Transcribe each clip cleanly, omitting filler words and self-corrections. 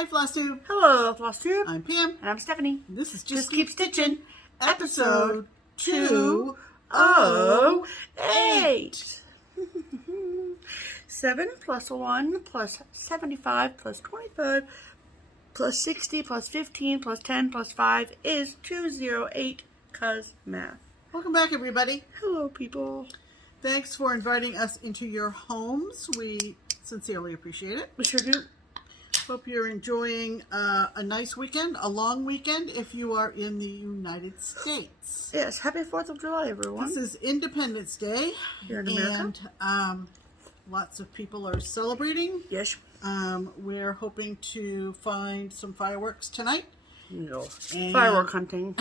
Hi, FlossTube. Hello, FlossTube. I'm Pam. And I'm Stephanie. This is Just Keep Stitching, episode 208. 7 plus 1 plus 75 plus 25 plus 60 plus 15 plus 10 plus 5 is 208, cuz math. Welcome back, everybody. Hello, people. Thanks for inviting us into your homes. We sincerely appreciate it. We sure do. Hope you're enjoying a nice weekend, a long weekend if you are in the United States. Yes, happy 4th of July, everyone. This is Independence Day. Here in America. And lots of people are celebrating. Yes. We're hoping to find some fireworks tonight. No. Firework hunting.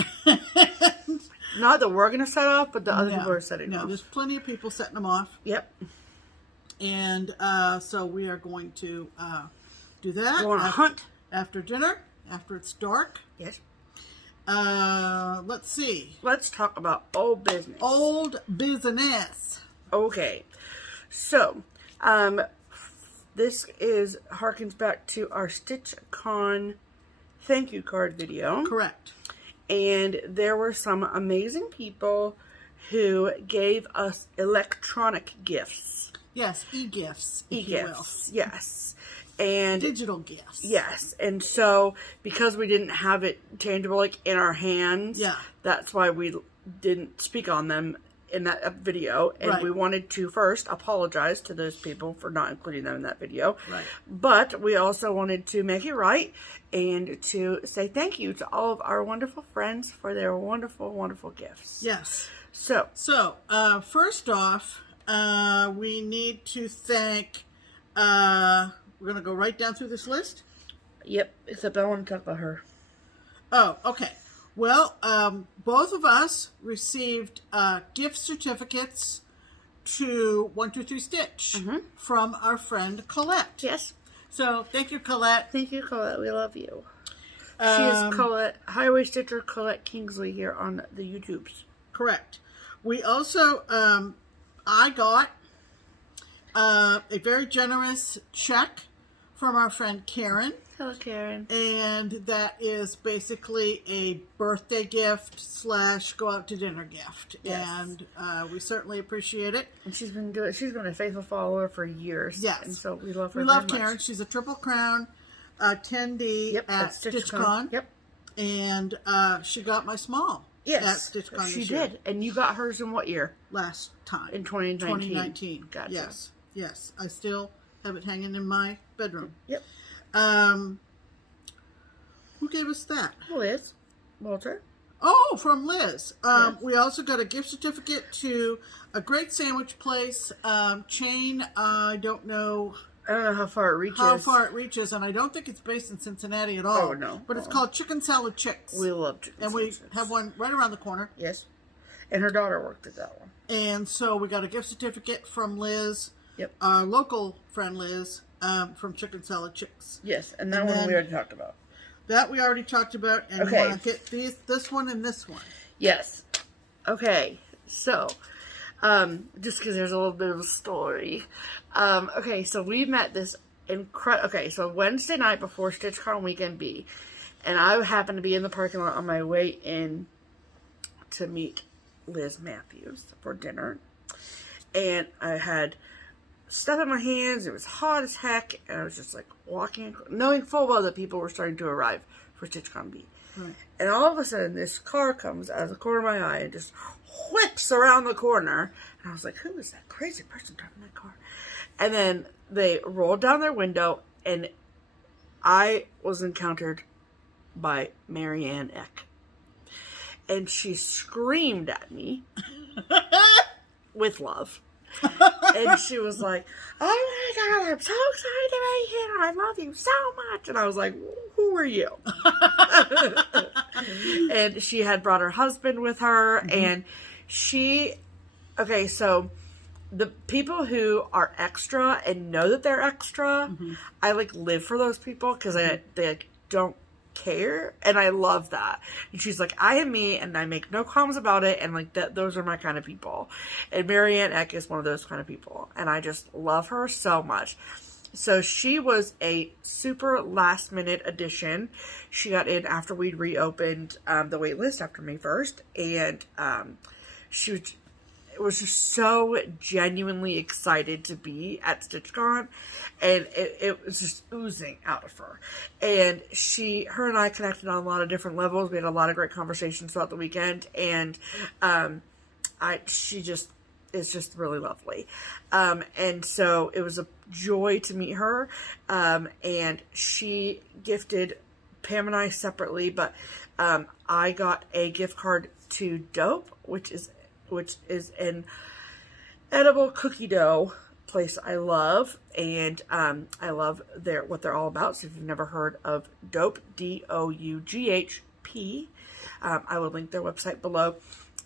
Not that we're going to set off, but the other people are setting off. No, there's plenty of people setting them off. Yep. And so we are going to do that. You want to hunt? After dinner, after it's dark. Yes. Let's see. Let's talk about old business. Old business. Okay. So, this harkens back to our StitchCon thank you card video. Correct. And there were some amazing people who gave us electronic gifts. Yes, e-gifts. E-gifts, yes. And digital gifts. Yes. And so, because we didn't have it tangible, like, in our hands, that's why we didn't speak on them in that video. And we wanted to first apologize to those people for not including them in that video. Right. But we also wanted to make it right and to say thank you to all of our wonderful friends for their wonderful, wonderful gifts. Yes. So, first off, we need to thank, we're going to go right down through this list. Yep, except I want to talk about her. Oh, okay. Well, both of us received gift certificates to 123 Stitch from our friend Colette. Yes. So, thank you, Colette. Thank you, Colette. We love you. She is Colette, Highway Stitcher Colette Kingsley here on the YouTubes. Correct. We also, I got a very generous check from our friend Karen. Hello, Karen. And that is basically a birthday gift / go out to dinner gift. Yes. And we certainly appreciate it. And she's been a faithful follower for years. Yes. And so we love her. We love Karen. Much. She's a Triple Crown attendee at StitchCon. Yep. And she got my small. Yes. At StitchCon she this year. did. And you got hers in what year? Last time. In 2019. 2019. Gotcha. Yes. Yes. I still have it hanging in my bedroom. Yep. Who gave us that? Liz. Walter. Oh, from Liz. Yes. We also got a gift certificate to a great sandwich place. Chain, I don't know how far it reaches. And I don't think it's based in Cincinnati at all. Oh, no. But it's called Chicken Salad Chicks. We love chicken and sandwiches. We have one right around the corner. Yes. And her daughter worked at that one. And so we got a gift certificate from Liz. Yep. Our local friend Liz from Chicken Salad Chicks. Yes, and that one we already talked about. That we already talked about, and we want to hit this one and this one. Yes. Okay, so, just because there's a little bit of a story. Okay, so we met this so Wednesday night before StitchCon Weekend B, and I happened to be in the parking lot on my way in to meet Liz Mathews for dinner, and I had stuff in my hands. It was hot as heck, and I was just like walking, knowing full well that people were starting to arrive for StitchCon B. Right. And all of a sudden, this car comes out of the corner of my eye and just whips around the corner. And I was like, who is that crazy person driving that car? And then they rolled down their window, and I was encountered by Marianne Eck. And she screamed at me with love. And she was like, oh my God, I'm so excited to be here. I love you so much. And I was like, who are you? And she had brought her husband with her. And so the people who are extra and know that they're extra, I like live for those people because they don't care, and I love that. And she's like, I am me, and I make no qualms about it, and like that, those are my kind of people. And Marianne Eck is one of those kind of people, and I just love her so much. So she was a super last minute addition. She got in after we'd reopened the wait list after May 1st. And she was just so genuinely excited to be at StitchCon. And it was just oozing out of her. And her and I connected on a lot of different levels. We had a lot of great conversations throughout the weekend. And it's just really lovely. And so it was a joy to meet her. And she gifted Pam and I separately, but I got a gift card to Doughp, which is an edible cookie dough place I love. And I love what they're all about. So if you've never heard of Doughp, DOUGHP, I will link their website below.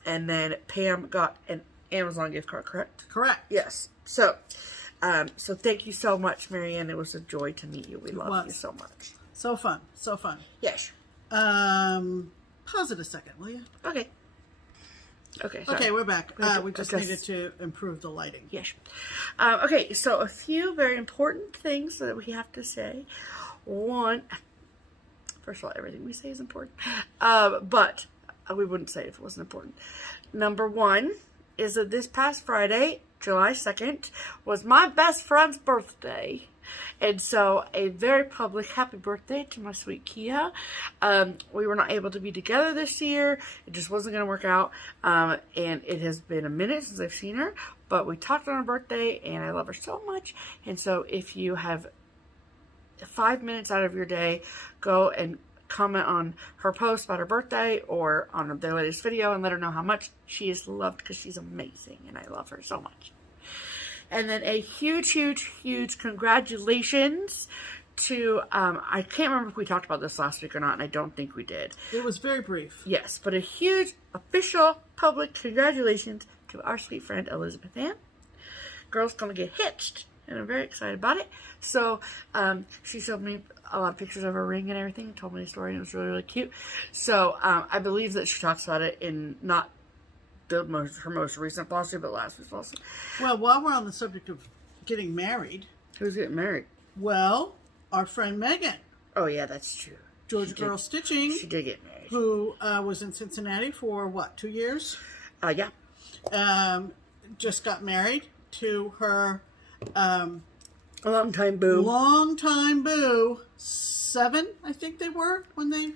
And then Pam got an Amazon gift card, correct? Correct. Yes. So thank you so much, Marianne. It was a joy to meet you. We love you so much. So fun. So fun. Yes. Pause it a second, will you? Okay. Okay. Sorry. Okay, we're back. We just needed to improve the lighting. Yes. Okay, so a few very important things that we have to say. One, first of all, everything we say is important. But we wouldn't say it if it wasn't important. Number one is that this past Friday, July 2nd, was my best friend's birthday. And so a very public happy birthday to my sweet Kea. We were not able to be together this year. It just wasn't going to work out. And it has been a minute since I've seen her. But we talked on her birthday and I love her so much. And so if you have 5 minutes out of your day, go and comment on her post about her birthday or on their latest video and let her know how much she is loved, because she's amazing and I love her so much. And then a huge congratulations to, I can't remember if we talked about this last week or not, and I don't think we did. It was very brief. Yes, but a huge official public congratulations to our sweet friend Elizabeth Ann. Girl's gonna get hitched, and I'm very excited about it. So she showed me a lot of pictures of her ring and everything, told me the story, and it was really cute. So I believe that she talks about it in not her most recent FlossTube, but last week's FlossTube. Well, while we're on the subject of getting married. Who's getting married? Well, our friend Megan. Oh yeah, that's true. Georgia Girl Stitching. She did get married. Who was in Cincinnati for what, 2 years? Yeah. Just got married to her long-time boo. Long-time boo. 7, I think they were, when they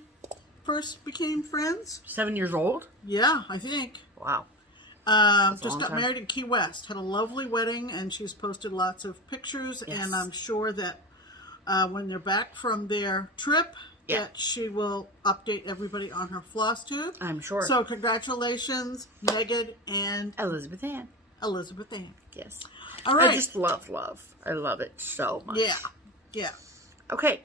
first became friends. 7 years old? Yeah, I think. Wow. Just got married in Key West. Had a lovely wedding, and she's posted lots of pictures. Yes. And I'm sure that when they're back from their trip, that she will update everybody on her FlossTube. I'm sure. So congratulations, Megan and Elizabeth Ann. Elizabeth Ann. Yes. All right. I just love. I love it so much. Yeah. Yeah. Okay.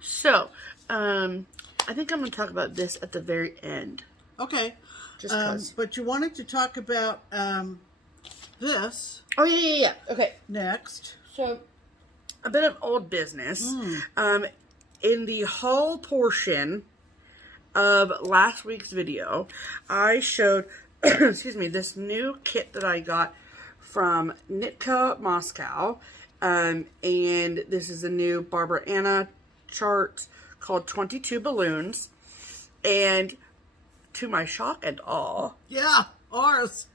So, I think I'm going to talk about this at the very end. Okay. Just 'cause. But you wanted to talk about this. Oh, yeah. Okay. Next. So, a bit of old business. In the haul portion of last week's video, I showed, excuse me, this new kit that I got from Nitka, Moscow. And this is a new Barbara Anna chart called 22 Balloons. And to my shock and awe, yeah, ours,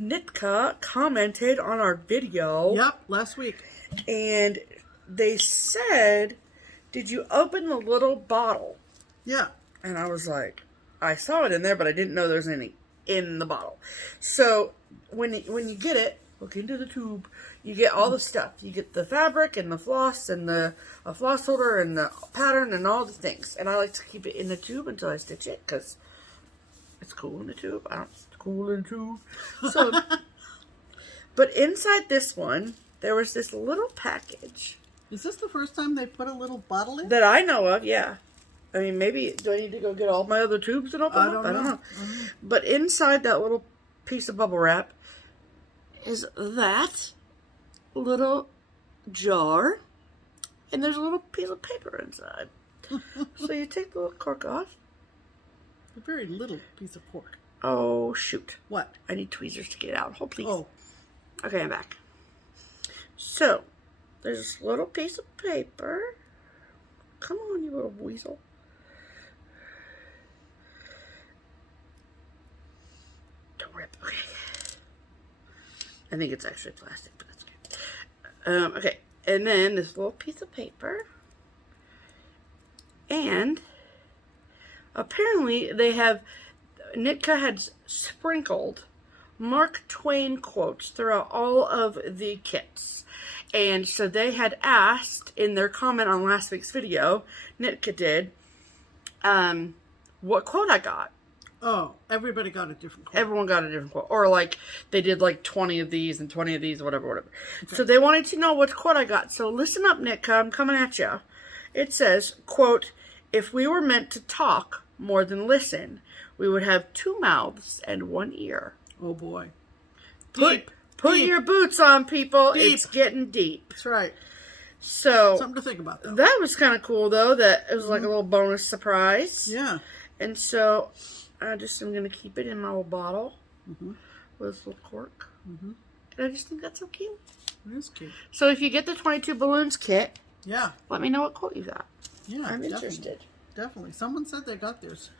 Nitka commented on our video. Yep, last week. And they said, did you open the little bottle? Yeah. And I was like, I saw it in there, but I didn't know there was any in the bottle. So when you get it, look into the tube, you get all the stuff. You get the fabric and the floss and the floss holder and the pattern and all the things. And I like to keep it in the tube until I stitch it, because it's cool in the tube. It's cool in the tube. So, but inside this one, there was this little package. Is this the first time they put a little bottle in? That I know of, yeah. I mean, maybe, do I need to go get all my other tubes and open them? I don't know. But inside that little piece of bubble wrap is that little jar, and there's a little piece of paper inside. So you take the little cork off. A very little piece of cork. Oh, shoot. What? I need tweezers to get out. Hold, please. Oh. Okay, I'm back. So, there's this little piece of paper. Come on, you little weasel. Don't rip. Okay. I think it's actually plastic, but that's okay. Okay, and then this little piece of paper. And apparently Nitka had sprinkled Mark Twain quotes throughout all of the kits. And so they had asked in their comment on last week's video, Nitka did, what quote I got. Oh, everybody got a different quote. Everyone got a different quote. Or like, they did like 20 of these and 20 of these, whatever. Okay. So they wanted to know what quote I got. So listen up, Nitka, I'm coming at you. It says, quote, if we were meant to talk more than listen, we would have 2 mouths and 1 ear. Oh boy. Put your boots on, people. Deep. It's getting deep. That's right. So something to think about, though. That was kind of cool, though. That it was like a little bonus surprise. Yeah. And so I just am going to keep it in my little bottle with this little cork. And I just think that's so cute. It is cute. So if you get the 22 balloons kit, yeah, let me know what quote you got. Yeah, I'm interested. Definitely. Someone said they got theirs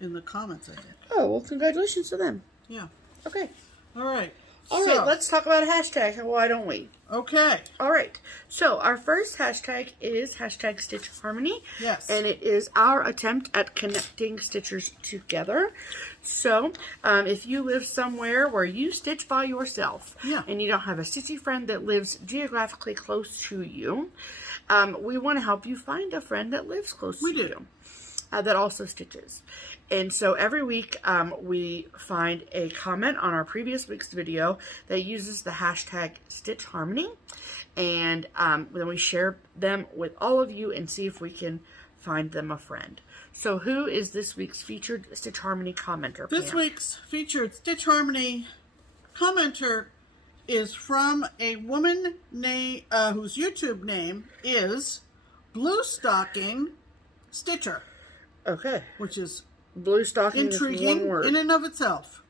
in the comments, I did. Oh, well, congratulations to them. Yeah. Okay. All right. All right, let's talk about a hashtag. Why don't we? Okay. All right. So our first hashtag is hashtag Stitch Harmony. Yes. And it is our attempt at connecting stitchers together. So if you live somewhere where you stitch by yourself and you don't have a stitchy friend that lives geographically close to you, we want to help you find a friend that lives close to you that also stitches. And so every week we find a comment on our previous week's video that uses the hashtag Stitch Harmony, and then we share them with all of you and see if we can find them a friend. So who is this week's featured Stitch Harmony commenter, Pam? This week's featured Stitch Harmony commenter is from a woman whose YouTube name is Blue Stocking Stitcher. Okay. Which is Blue Stocking intriguing is one word. in and of itself.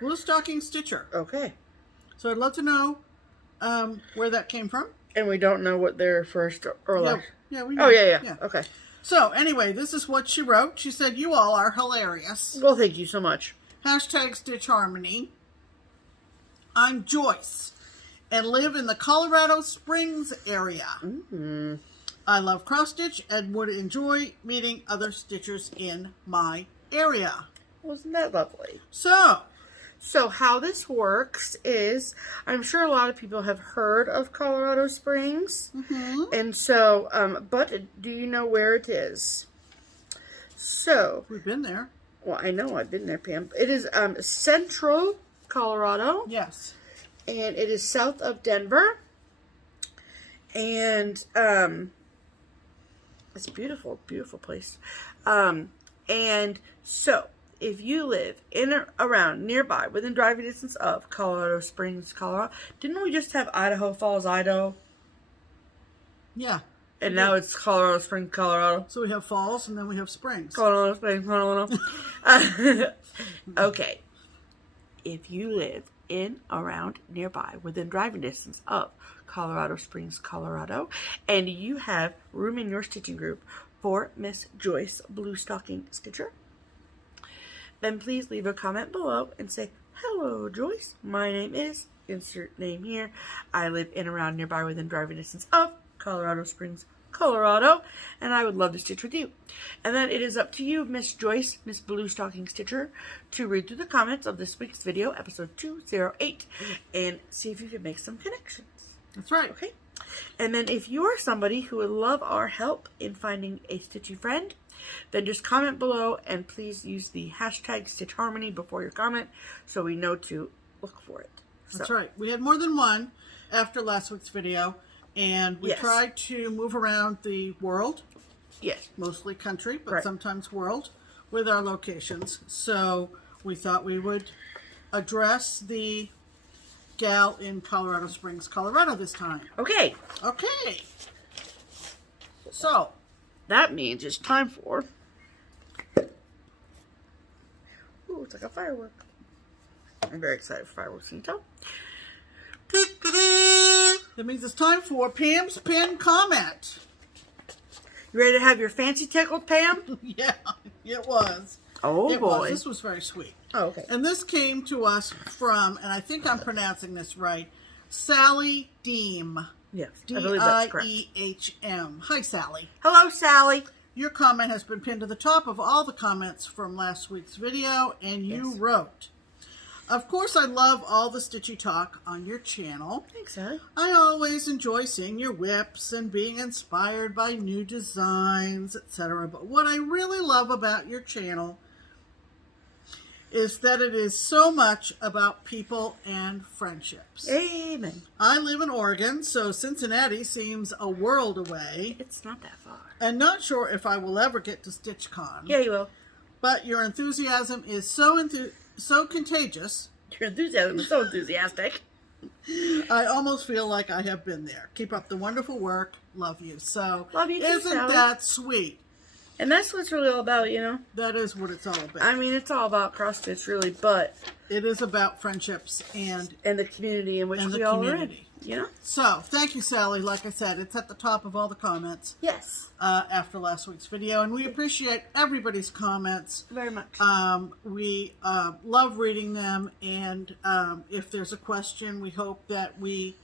Blue Stocking Stitcher. Okay. So I'd love to know where that came from. And we don't know what their first or last. Yeah, we know. Oh, yeah. Okay. So anyway, this is what she wrote. She said, "You all are hilarious." Well, thank you so much. Hashtag Stitch Harmony. I'm Joyce and live in the Colorado Springs area. I love cross stitch and would enjoy meeting other stitchers in my area. Wasn't that lovely? So how this works is, I'm sure a lot of people have heard of Colorado Springs. And so, but do you know where it is? So. We've been there. Well, I know I've been there, Pam. It is central Colorado. Yes. And it is south of Denver. And, it's a beautiful, beautiful place. And so, if you live in or around, nearby, within driving distance of Colorado Springs, Colorado, didn't we just have Idaho Falls, Idaho? Yeah. And now it's Colorado Springs, Colorado. So we have falls and then we have springs. Colorado Springs, Colorado. Okay. If you live in, around, nearby, within driving distance of Colorado Springs, Colorado, and you have room in your stitching group for Miss Joyce Blue Stocking Stitcher, then please leave a comment below and say, "Hello, Joyce. My name is," insert name here. "I live in, around, nearby, within driving distance of Colorado Springs, Colorado, and I would love to stitch with you." And then it is up to you, Miss Joyce, Miss Blue Stocking Stitcher, to read through the comments of this week's video, episode 208, and see if you can make some connections. That's right. Okay. And then if you are somebody who would love our help in finding a stitchy friend, then just comment below and please use the hashtag Stitch Harmony before your comment so we know to look for it. That's right. We had more than one after last week's video, and we tried to move around the world. Yes. Mostly country, but sometimes world with our locations. So we thought we would address the gal in Colorado Springs, Colorado this time. Okay. Okay. So that means it's time for... Ooh, it's like a firework. I'm very excited for fireworks, can you tell? That means it's time for Pam's pinned comment. You ready to have your fancy tickled, Pam? Yeah, it was. Oh, boy. This was very sweet. Oh, okay. And this came to us from, and I think I'm pronouncing this right, Sally Deem. Yes, I believe that's correct. D-I-E-H-M. Hi, Sally. Hello, Sally. Your comment has been pinned to the top of all the comments from last week's video, and you wrote, of course, I love all the stitchy talk on your channel. Thanks, Sally. I always enjoy seeing your whips and being inspired by new designs, etc. But what I really love about your channel is that it is so much about people and friendships. Amen. I live in Oregon, so Cincinnati seems a world away. It's not that far. And not sure if I will ever get to StitchCon. Yeah, you will. But your enthusiasm is so contagious. Your enthusiasm is so enthusiastic. I almost feel like I have been there. Keep up the wonderful work. Love you. So, love you too, isn't Sally. that sweet? And that's what it's really all about, you know? That is what it's all about. I mean, it's all about cross stitch, really, but it is about friendships and the community in which we all are in, you know? So, thank you, Sally. Like I said, it's at the top of all the comments. Yes. After last week's video, and we appreciate everybody's comments. Very much. We love reading them, and if there's a question, we hope that we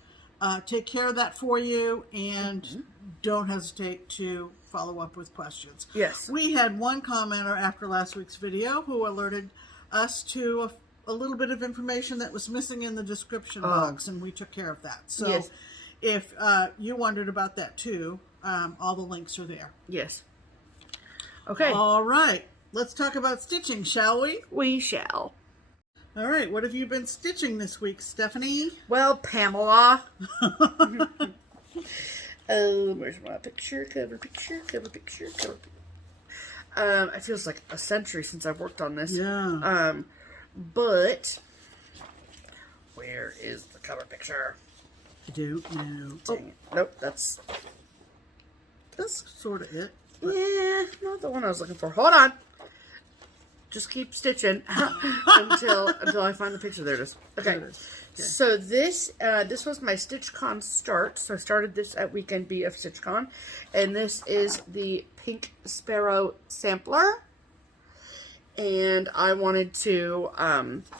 take care of that for you, and don't hesitate to follow up with questions. Yes. We had one commenter after last week's video who alerted us to a little bit of information that was missing in the description box, and we took care of that. So yes. If you wondered about that too, all the links are there. Yes. Okay. All right. Let's talk about stitching, shall we? We shall. All right. What have you been stitching this week, Stephanie? Well, Pamela. Where's my picture? Cover picture. It feels like a century since I've worked on this. Yeah. But where is the cover picture? I don't know. Dang it. Nope, that's sort of it. Yeah, not the one I was looking for. Hold on. Just keep stitching until I find the picture. There it is. Okay. There it is. Okay. So this was my StitchCon start. So I started this at Weekend B of StitchCon, and this is the Pink Sparrow sampler. And I wanted to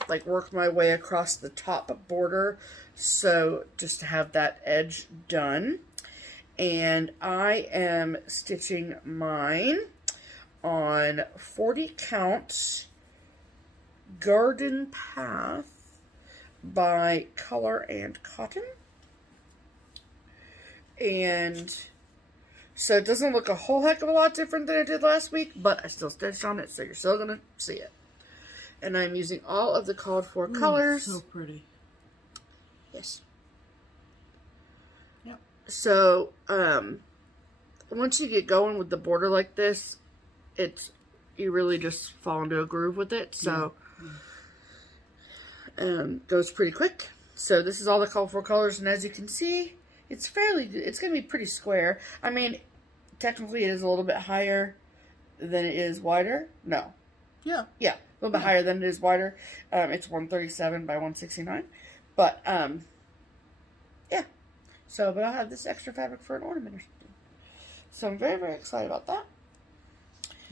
like work my way across the top border, so just to have that edge done. And I am stitching mine on 40 count Garden Path by Color and Cotton. And so it doesn't look a whole heck of a lot different than it did last week, but I still stitched on it, so you're still going to see it. And I'm using all of the called for colors. So pretty. Yes. Yep. So, once you get going with the border like this, you really just fall into a groove with it. So, goes pretty quick. So this is all the called for colors, and as you can see, it's going to be pretty square. I mean, technically it is a little bit higher than it is wider. No. Yeah. Yeah, a little bit higher than it is wider. It's 137 by 169. But, yeah. So, but I'll have this extra fabric for an ornament or something. So I'm very, very excited about that.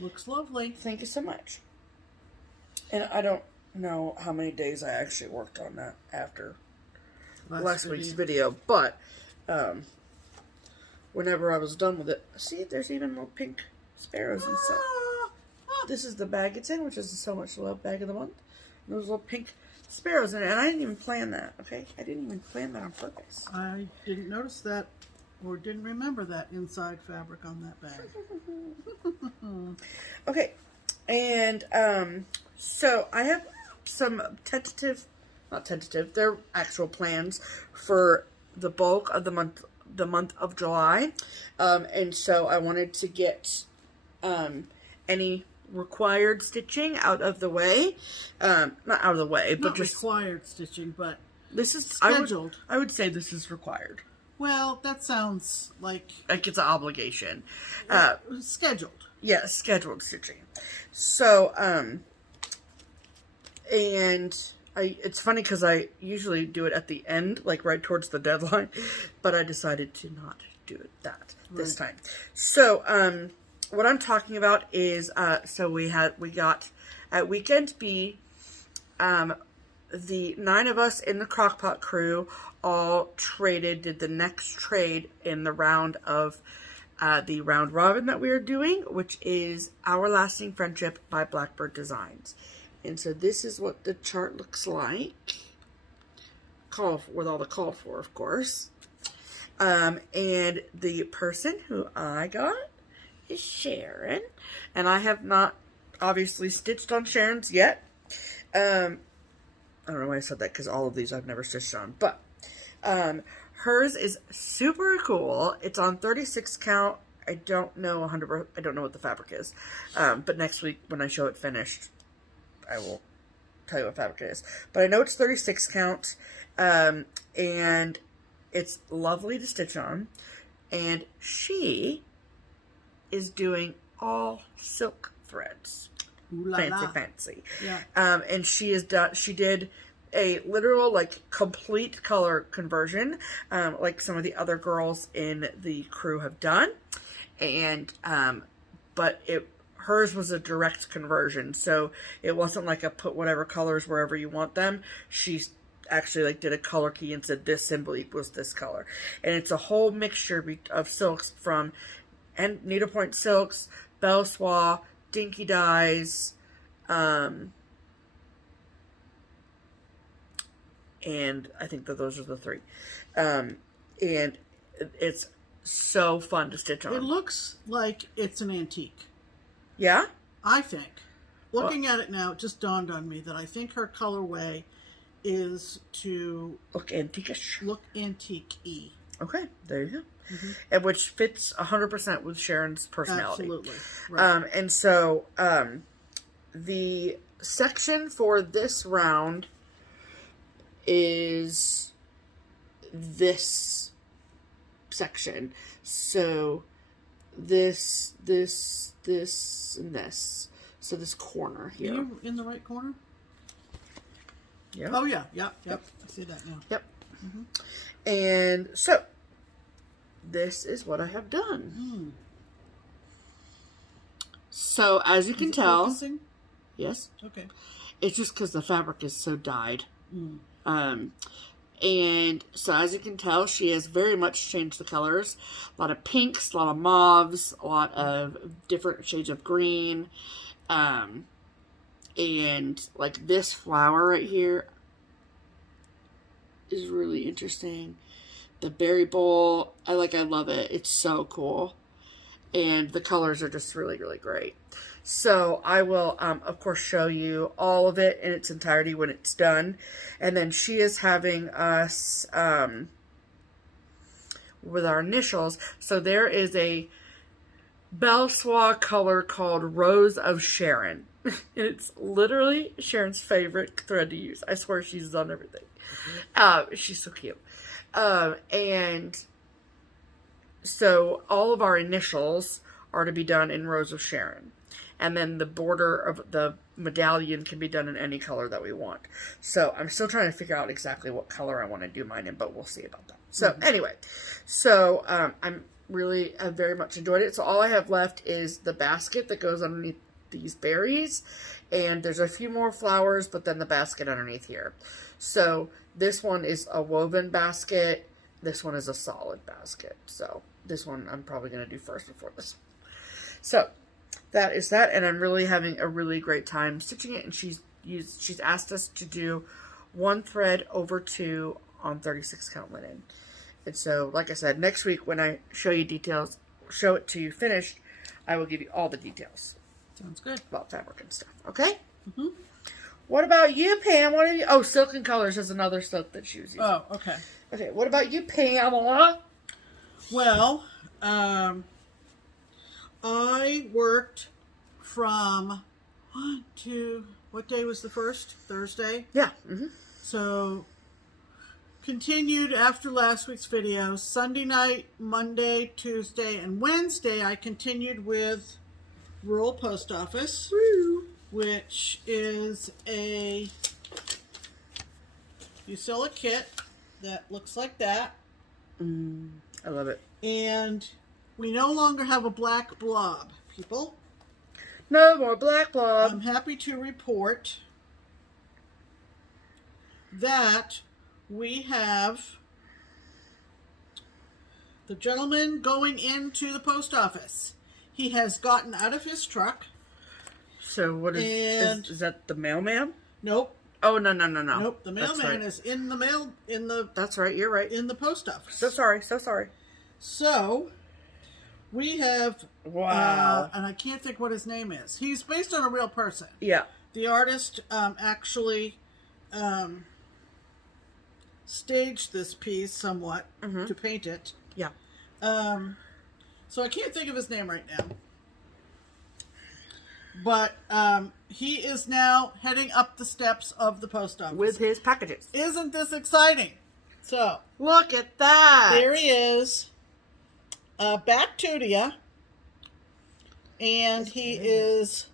Looks lovely. Thank you so much. And I don't know how many days I actually worked on that after last week's video, but whenever I was done with it, see, there's even little pink sparrows inside. This is the bag it's in, which is the So Much Love bag of the month. And those little pink sparrows in it, and I didn't even plan that, okay? I didn't even plan that on purpose. I didn't notice that, or didn't remember that inside fabric on that bag. Okay, and so I have some they're actual plans for the bulk of the month of July, and so I wanted to get any required stitching out of the way, not out of the way, but not just required stitching, but this is scheduled. I would say this is required. Well, that sounds like it's an obligation. Scheduled. Yeah, scheduled stitching. So, and it's funny because I usually do it at the end, like right towards the deadline, but I decided to not do it this time. So, what I'm talking about is, so we got at Weekend B, the 9 of us in the Crockpot crew all did the next trade in the round of the round robin that we are doing, which is Our Lasting Friendship by Blackbird Designs. And so this is what the chart looks like. With all the call for, of course. And the person who I got is Sharon. And I have not obviously stitched on Sharon's yet. I don't know why I said that, because all of these I've never stitched on. But hers is super cool. It's on 36 count. I don't know 100%. I don't know what the fabric is. But next week when I show it finished, I will tell you what fabric it is. But I know it's 36 count, and it's lovely to stitch on. And she is doing all silk threads. Ooh la fancy, la. fancy. Yeah. And she did a literal, like, complete color conversion, like some of the other girls in the crew have done. And, but hers was a direct conversion, so it wasn't like a put whatever colors wherever you want them. She actually, like, did a color key and said this symbol equals this color. And it's a whole mixture of silks from needlepoint silks, belle soie, dinky dyes, and I think that those are the 3. And it's so fun to stitch on. It looks like it's an antique. Yeah? I think. Looking at it now, it just dawned on me that I think her colorway is to look antique-ish. Look antique-y. Okay, there you go. And which fits 100% with Sharon's personality. Absolutely. Right. And so the section for this round is this section. So this, and this. So this corner here. Are you in the right corner? Yeah. Oh, yeah. Yep. I see that now. Yep. And so this is what I have done. So as you can tell, focusing? Yes. Okay. It's just because the fabric is so dyed. And so as you can tell, she has very much changed the colors. A lot of pinks, a lot of mauves, a lot of different shades of green. And like this flower right here is really interesting. The berry bowl, I love it. It's so cool. And the colors are just really, really great. So I will, of course, show you all of it in its entirety when it's done. And then she is having us with our initials. So there is a belle soie color called Rose of Sharon. It's literally Sharon's favorite thread to use. I swear she's done everything. She's so cute. And so all of our initials are to be done in Rose of Sharon. And then the border of the medallion can be done in any color that we want. So I'm still trying to figure out exactly what color I want to do mine in, but we'll see about that. So anyway, so I'm really have very much enjoyed it. So all I have left is the basket that goes underneath these berries. And there's a few more flowers, but then the basket underneath here. So this one is a woven basket. This one is a solid basket. So this one I'm probably going to do first before this one. So that is that, and I'm really having a really great time stitching it. And she's asked us to do 1 thread over 2 on 36 count linen. And so, like I said, next week when I show you details, show it to you finished, I will give you all the details. Sounds good. About fabric and stuff. Okay. What about you, Pam? What are you? Oh, Silk and Colors is another silk that she was using. Oh, okay. Okay. What about you, Pamela? Well, I worked from what day was the first? Thursday? Yeah. So, continued after last week's video. Sunday night, Monday, Tuesday, and Wednesday, I continued with Rural Post Office, which is a you sell a kit that looks like that. I love it. And we no longer have a black blob, people. No more black blob. I'm happy to report that we have the gentleman going into the post office. He has gotten out of his truck. So what is that the mailman? Nope. Oh, no. Nope, the mailman is in the mail, That's right, you're right. in the post office. So sorry. So, we have, Wow. and I can't think what his name is. He's based on a real person. Yeah. The artist actually staged this piece somewhat to paint it. Yeah. So I can't think of his name right now. But he is now heading up the steps of the post office. With his packages. Isn't this exciting? So, Look at that. there he is. Back to you. And he is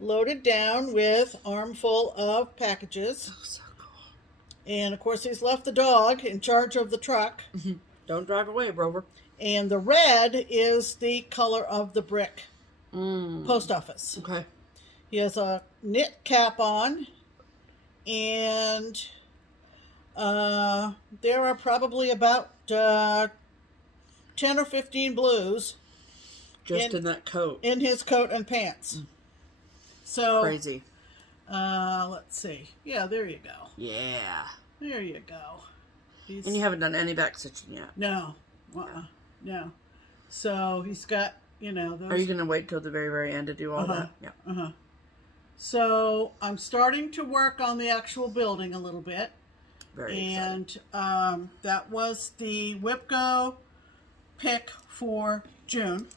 loaded down with armful of packages. Oh, so cool. And of course he's left the dog in charge of the truck. Don't drive away, Rover. And the red is the color of the brick post office. Okay. He has a knit cap on. And there are probably about 10 or 15 blues. Just in that coat. In his coat and pants. So Crazy. Let's see. Yeah, there you go. Yeah. There you go. And you haven't done any back stitching yet. No. No. So he's got, those. Are you going to wait till the very, very end to do all that? Yeah. So I'm starting to work on the actual building a little bit. Very exciting. That was the WIPGO pick for June.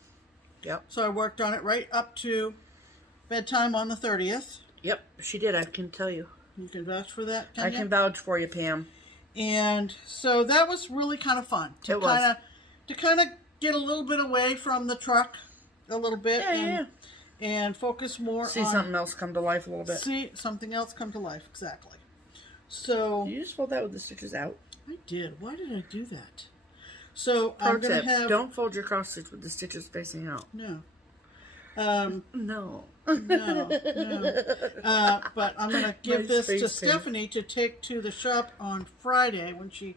Yep. So I worked on it right up to bedtime on the 30th. Yep, she did. I can tell you. You can vouch for that, can I you? can vouch for you, Pam. And so that was really kind of fun to kind of get a little bit away from the truck a little bit and focus more on something else come to life a little bit. See something else come to life, exactly. So Did you just fold that with the stitches out? I did. Why did I do that? So Pro I'm going to have don't fold your cross stitch with the stitches facing out. No. No. But I'm going to give this to Stephanie to take to the shop on Friday when she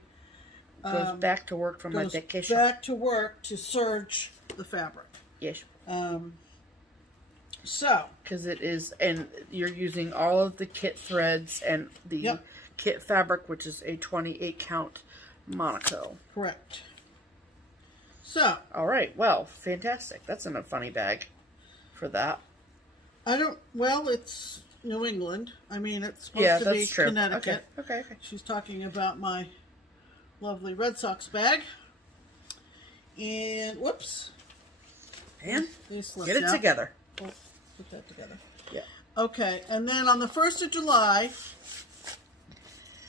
goes back to work from my vacation. Back to work to serge the fabric. Yes. So. Because it is, and you're using all of the kit threads and the kit fabric, which is a 28 count Monaco. Correct. So. All right. Well, fantastic. That's in a funny bag for that. Well, it's New England. I mean, it's supposed to be true. Connecticut. Okay. She's talking about my lovely Red Sox bag. And, whoops. And get it out. together. Oh, put that together. Yeah. Okay, and then on the 1st of July,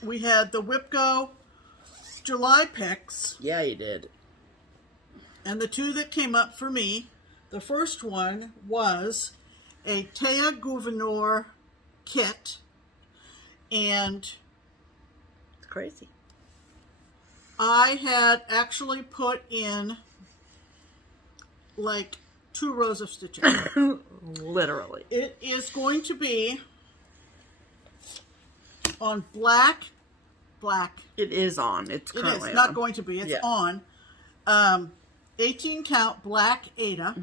we had the WIPGO July picks. Yeah, you did. And the two that came up for me, the first one was a Kea Nathan kit. And it's crazy. I had actually put in like 2 rows of stitching. Literally. It is going to be on black. It is on. It's currently on. Not going to be. It's on. 18 count black Ada,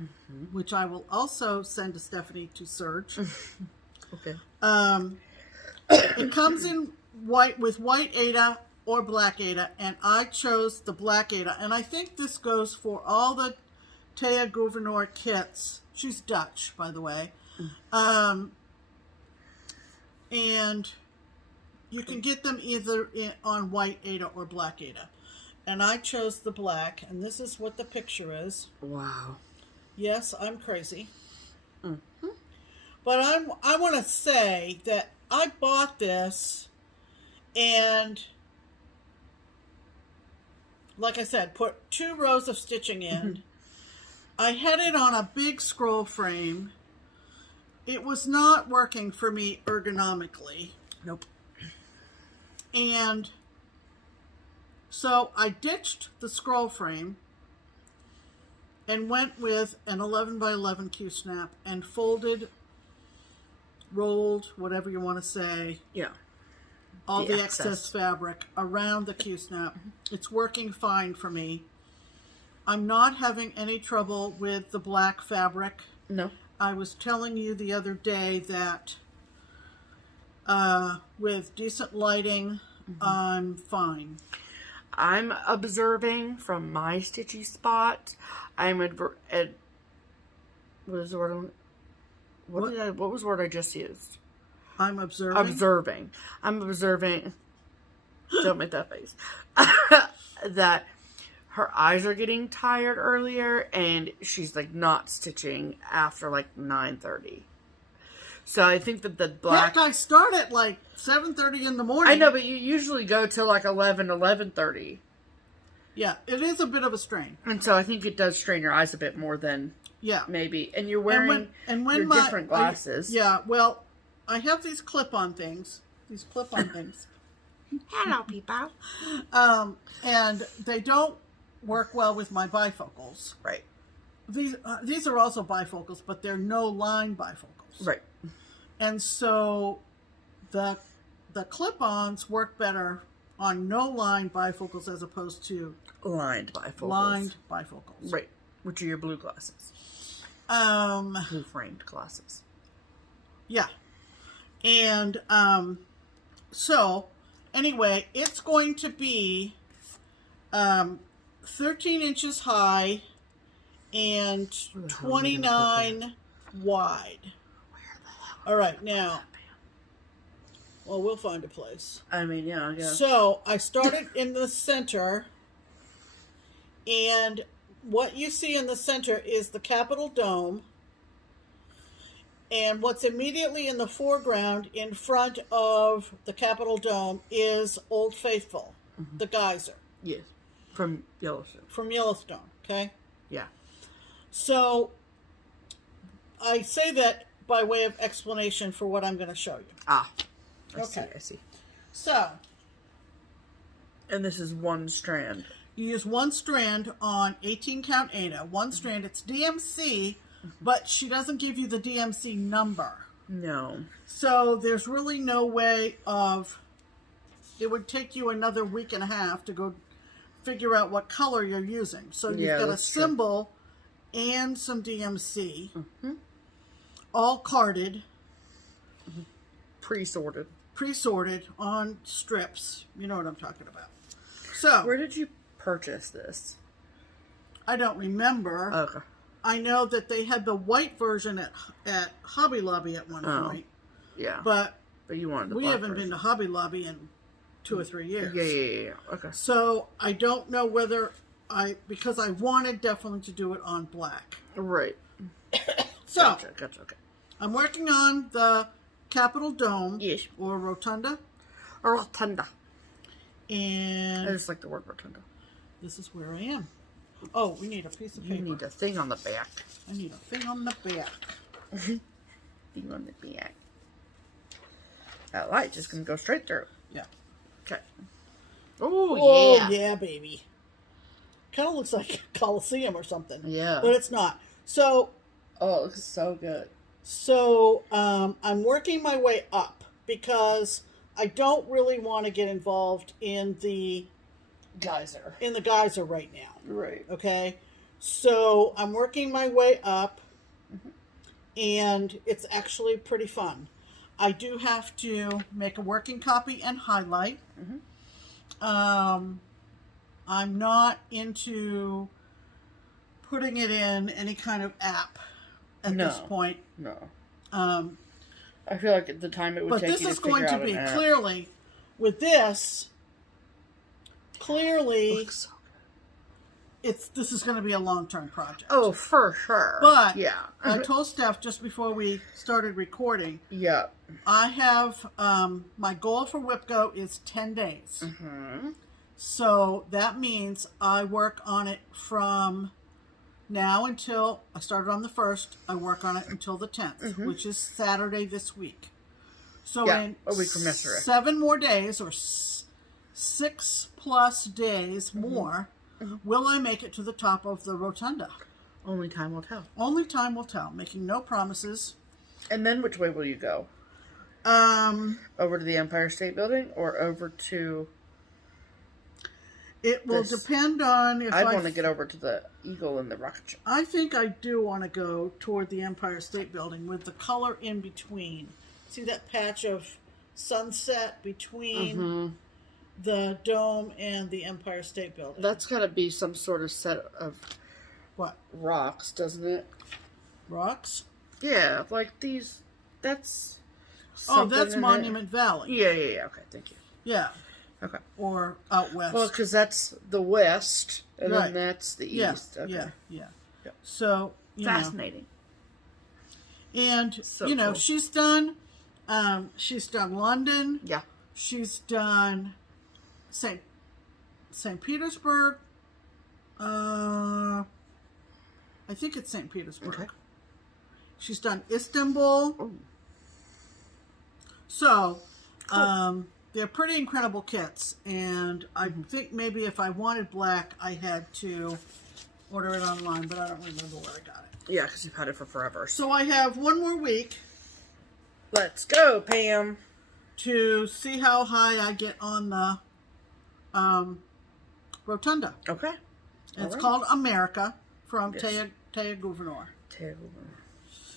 which I will also send to Stephanie to serge. Okay. It comes in white with white Ada or black Ada, and I chose the black Ada. And I think this goes for all the Kea Nathan kits. She's Dutch, by the way. And you can get them either on white Ada or black Ada. And I chose the black, and this is what the picture is. Wow. Yes, I'm crazy. But I want to say that I bought this and, like I said, put 2 rows of stitching in. I had it on a big scroll frame. It was not working for me ergonomically. Nope. And So I ditched the scroll frame and went with an 11 by 11 Q-snap and folded, rolled, whatever you want to say. Yeah. All the excess fabric around the Q-snap. It's working fine for me. I'm not having any trouble with the black fabric. No. I was telling you the other day that with decent lighting, I'm fine. I'm observing from my stitchy spot. What was the word? What was the word I just used? I'm observing. I'm observing. Don't make that face. That her eyes are getting tired earlier, and she's like not stitching after like 9:30. So I think that the black. Heck, I start at like 7:30 in the morning. I know, but you usually go till like 11:30. Yeah, it is a bit of a strain, and so I think it does strain your eyes a bit more than maybe. And you're wearing your different glasses. Well, I have these clip-on things. Hello, people. And they don't work well with my bifocals. Right. These are also bifocals, but they're no-line bifocals. Right. And so the clip-ons work better on no-line bifocals as opposed to lined bifocals. Right. Which are your blue glasses. Blue framed glasses. Yeah. And so anyway, it's going to be 13 inches high and 29 wide. All right, now, well, we'll find a place. I mean, yeah, I guess. So I started in the center, and what you see in the center is the Capitol Dome, and what's immediately in the foreground in front of the Capitol Dome is Old Faithful, the geyser. Yes, from Yellowstone. From Yellowstone, okay? Yeah. So I say that by way of explanation for what I'm going to show you. I see. So. And this is one strand. You use one strand on 18 count Ada. One strand. It's DMC, but she doesn't give you the DMC number. No. So there's really no way of... It would take you another week and a half to go figure out what color you're using. So you've got a symbol and some DMC. All carded. Pre-sorted. Pre-sorted on strips. You know what I'm talking about. So, where did you purchase this? I don't remember. Okay. I know that they had the white version at Hobby Lobby at one point. Yeah. But you wanted the we black haven't version. been to Hobby Lobby in 2 or 3 years. Yeah. Okay. So I don't know whether because I wanted definitely to do it on black. Right. So, Gotcha. Okay. I'm working on the Capitol Dome. Yes. Or Rotunda. Rotunda. And I just like the word rotunda. This is where I am. Oh, we need a piece of paper. You need a thing on the back. I need a thing on the back. Thing on the back. That light just gonna go straight through. Yeah. Okay. Oh, yeah, baby. Kind of looks like a Coliseum or something. Yeah. But it's not. So. Oh, it looks so good. So, I'm working my way up because I don't really want to get involved in the geyser. Right now. Right. Okay. So I'm working my way up, and it's actually pretty fun. I do have to make a working copy and highlight. I'm not into putting it in any kind of app at this point. No. I feel like at the time it would take you to figure out. But this is going to be clearly, with this, looks so good. This is going to be a long-term project. Oh, for sure. But I told Steph just before we started recording. Yeah. I have my goal for WIPGO is 10 days. So that means I work on it from now until I started on the 1st. I work on it until the 10th, which is Saturday this week. So in a week from yesterday. 7 more days, or 6+ days more, will I make it to the top of the rotunda? Only time will tell. Only time will tell. Making no promises. And then which way will you go? Over to the Empire State Building or over to... It will depend on if I want to get over to the Eagle and the rocket ship. I think I do want to go toward the Empire State Building with the color in between. See that patch of sunset between the dome and the Empire State Building? That's got to be some sort of set of what? Rocks, doesn't it? Rocks? Yeah, like these. That's. Oh, that's Monument Valley. Yeah. Okay, thank you. Yeah. Okay. Or out west. Well, because that's the west, and then that's the east. Okay. Yeah. So, fascinating. And, so cool. she's done London. Yeah. She's done St. Petersburg. I think it's St. Petersburg. Okay. She's done Istanbul. Ooh. So, cool. They're pretty incredible kits, and I think maybe if I wanted black, I had to order it online, but I don't remember where I got it. Yeah, because you've had it for forever. So I have one more week. Let's go, Pam. To see how high I get on the rotunda. Okay. And it's called America from Kea Nathan.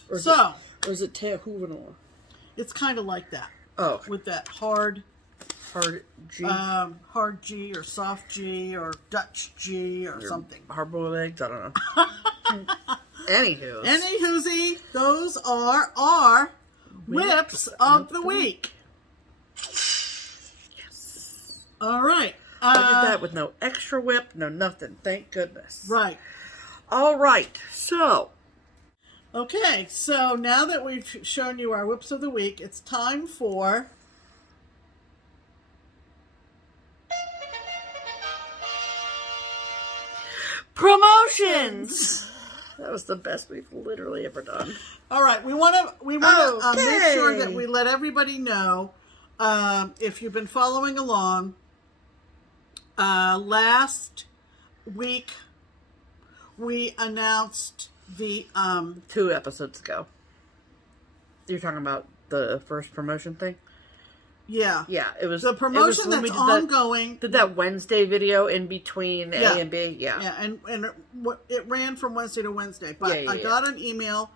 Or is it Tehuvanor? It's kind of like that. Oh. Okay. With that hard G. Hard G or soft G or Dutch G or something. Hard-boiled eggs? I don't know. Anywhoosie, those are our whips of the week. Yes. All right. I did that with no extra whip, no nothing. Thank goodness. Right. All right. So. Okay. So now that we've shown you our whips of the week, it's time for... promotions. That was the best we've literally ever done. All right, we want to make sure that we let everybody know if you've been following along. Last week we announced the 2 episodes ago. You're talking about the first promotion thing? Yeah. Yeah, it was the promotion that's ongoing. Did that Wednesday video in between A and B? Yeah. Yeah, and it ran from Wednesday to Wednesday. But I got an email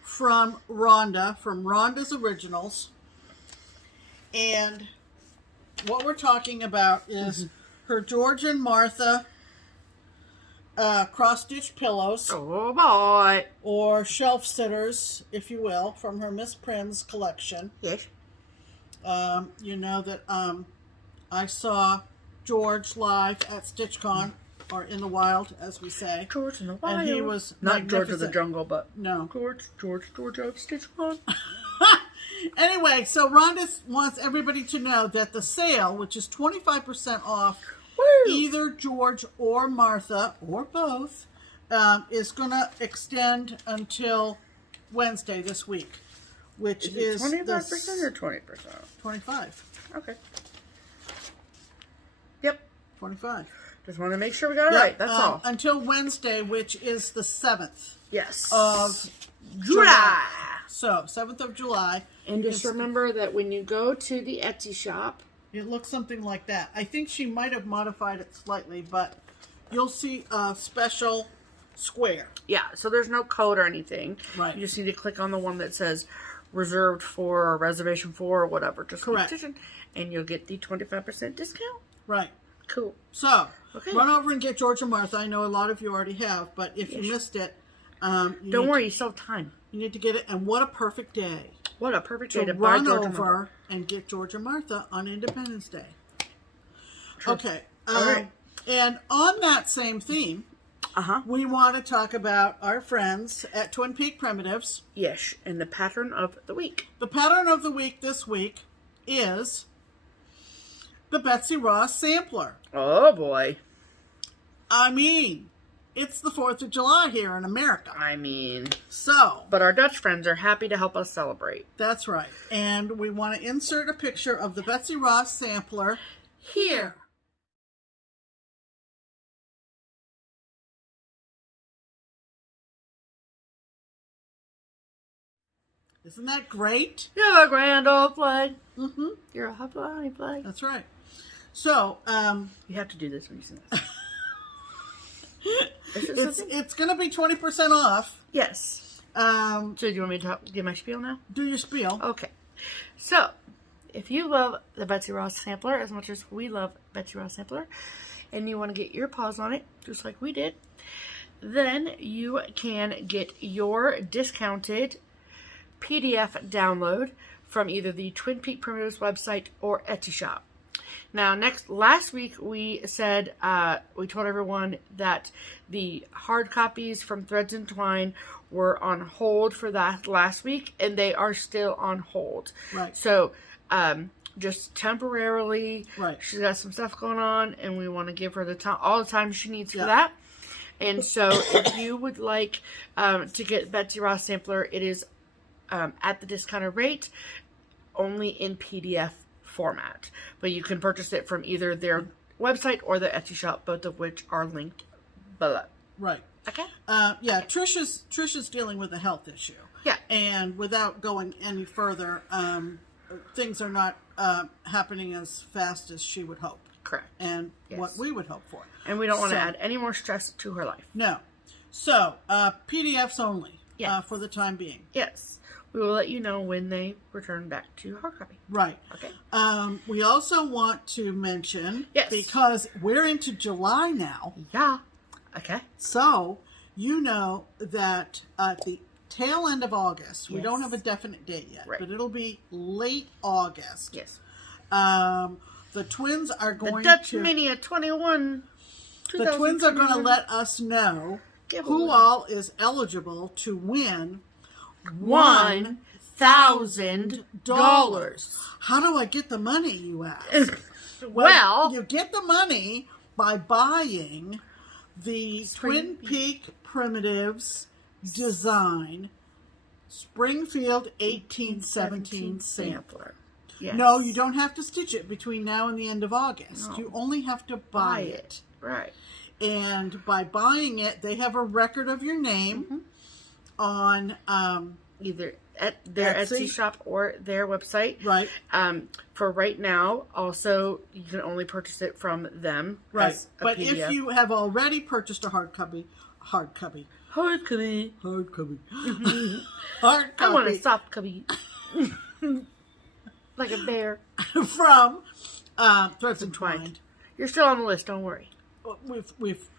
from Rhonda, from Rhonda's Originals. And what we're talking about is her George and Martha cross-stitch pillows. Oh, boy. Or shelf sitters, if you will, from her Miss Prim's collection. Yes. You know that I saw George live at StitchCon, or in the wild, as we say. George in the wild. And he was not George of the Jungle, but no. George out StitchCon. Anyway, so Rhonda wants everybody to know that the sale, which is 25% off either George or Martha, or both, is going to extend until Wednesday this week. Which is 25% or 20%? 25. Okay. Yep. 25. Just want to make sure we got it right. That's all. Until Wednesday, which is the 7th. Yes. Of July. So, 7th of July. And just remember that when you go to the Etsy shop, it looks something like that. I think she might have modified it slightly, but you'll see a special square. Yeah, so there's no code or anything. Right. You just need to click on the one that says reserved for or reservation for or whatever. Just correct. And you'll get the 25% discount. Right. Cool. So, run over and get George and Martha. I know a lot of you already have, but if you missed it, don't worry, you still have time. You need to get it, and what a perfect day. What a perfect day to buy George and Martha. And get George and Martha on Independence Day. True. Okay. All right. And on that same theme, we want to talk about our friends at Twin Peak Primitives. Yes, and the pattern of the week. The pattern of the week this week is the Betsy Ross sampler. Oh, boy. I mean, it's the 4th of July here in America. But our Dutch friends are happy to help us celebrate. That's right. And we want to insert a picture of the Betsy Ross sampler here. Isn't that great? You're a grand old flag. Mm-hmm. You're a happy flag. That's right. So, you have to do this when you sing this. it's going to be 20% off. Yes. So do you want me to give my spiel now? Do your spiel. Okay. So, if you love the Betsy Ross sampler as much as we love Betsy Ross sampler, and you want to get your paws on it, just like we did, then you can get your discounted PDF download from either the Twin Peak Primitives website or Etsy shop. Now, last week we said, we told everyone that the hard copies from Threads and Twine were on hold for that last week, and they are still on hold. Right. So, just temporarily, right. She's got some stuff going on, and we want to give her all the time she needs for that. And so, if you would like to get Betsy Ross sampler, it is at the discounted rate, only in PDF format. But you can purchase it from either their website or the Etsy shop, both of which are linked below. Right. Okay. Yeah, Trisha's dealing with a health issue. Yeah. And without going any further, things are not happening as fast as she would hope. Correct. And what we would hope for. And we don't want to add any more stress to her life. No. So, PDFs only for the time being. Yes. We will let you know when they return back to hard copy. Right. Okay. We also want to mention, because we're into July now. Yeah. Okay. So, you know that at the tail end of August, we don't have a definite date yet, but it'll be late August. Yes. The twins are going the Dutch Mania 21. The twins are going to let us know who all is eligible to win $1,000. How do I get the money, you ask? Well, you get the money by buying the Twin Peak Primitives design Springfield 1817 sampler. Yes. No, you don't have to stitch it between now and the end of August. No. You only have to buy it. Right. And by buying it, they have a record of your name on either at their Etsy shop or their website. Right. For right now, also, you can only purchase it from them. Right. But PDF. If you have already purchased a hard copy. I want a soft copy. Like a bear. From Threads and Twine. You're still on the list, don't worry.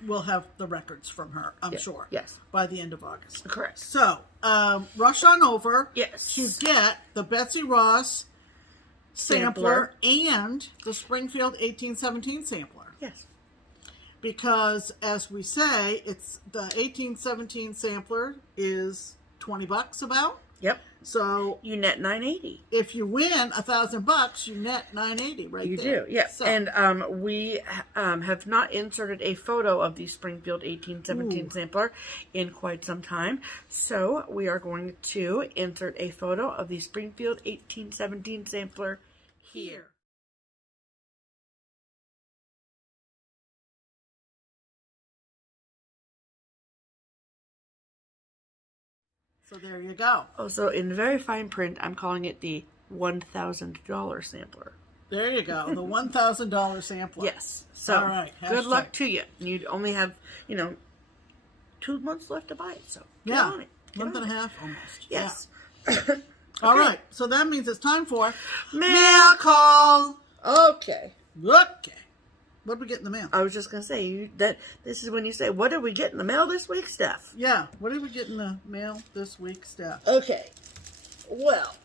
We'll have the records from her, I'm sure. Yes. By the end of August. Correct. So, rush on over to get the Betsy Ross sampler and the Springfield 1817 sampler. Yes. Because, as we say, it's the 1817 sampler is $20 about. Yep. So you net $9.80. If you win $1,000, you net $9.80 right there. You do, yes. So. And we have not inserted a photo of the Springfield 1817 sampler in quite some time. So we are going to insert a photo of the Springfield 1817 sampler here. So there you go. Also, in very fine print, I'm calling it the $1,000 sampler. There you go. The $1,000 sampler. Yes. So, all right. Good luck to you. You'd only have, 2 months left to buy it. So, get on it. Month and a half almost. Yes. Yeah. All right. So that means it's time for mail call. Okay. What did we get in the mail? I was just going to say, this is when you say, what did we get in the mail this week, Steph? Yeah, what did we get in the mail this week, Steph? Okay, well,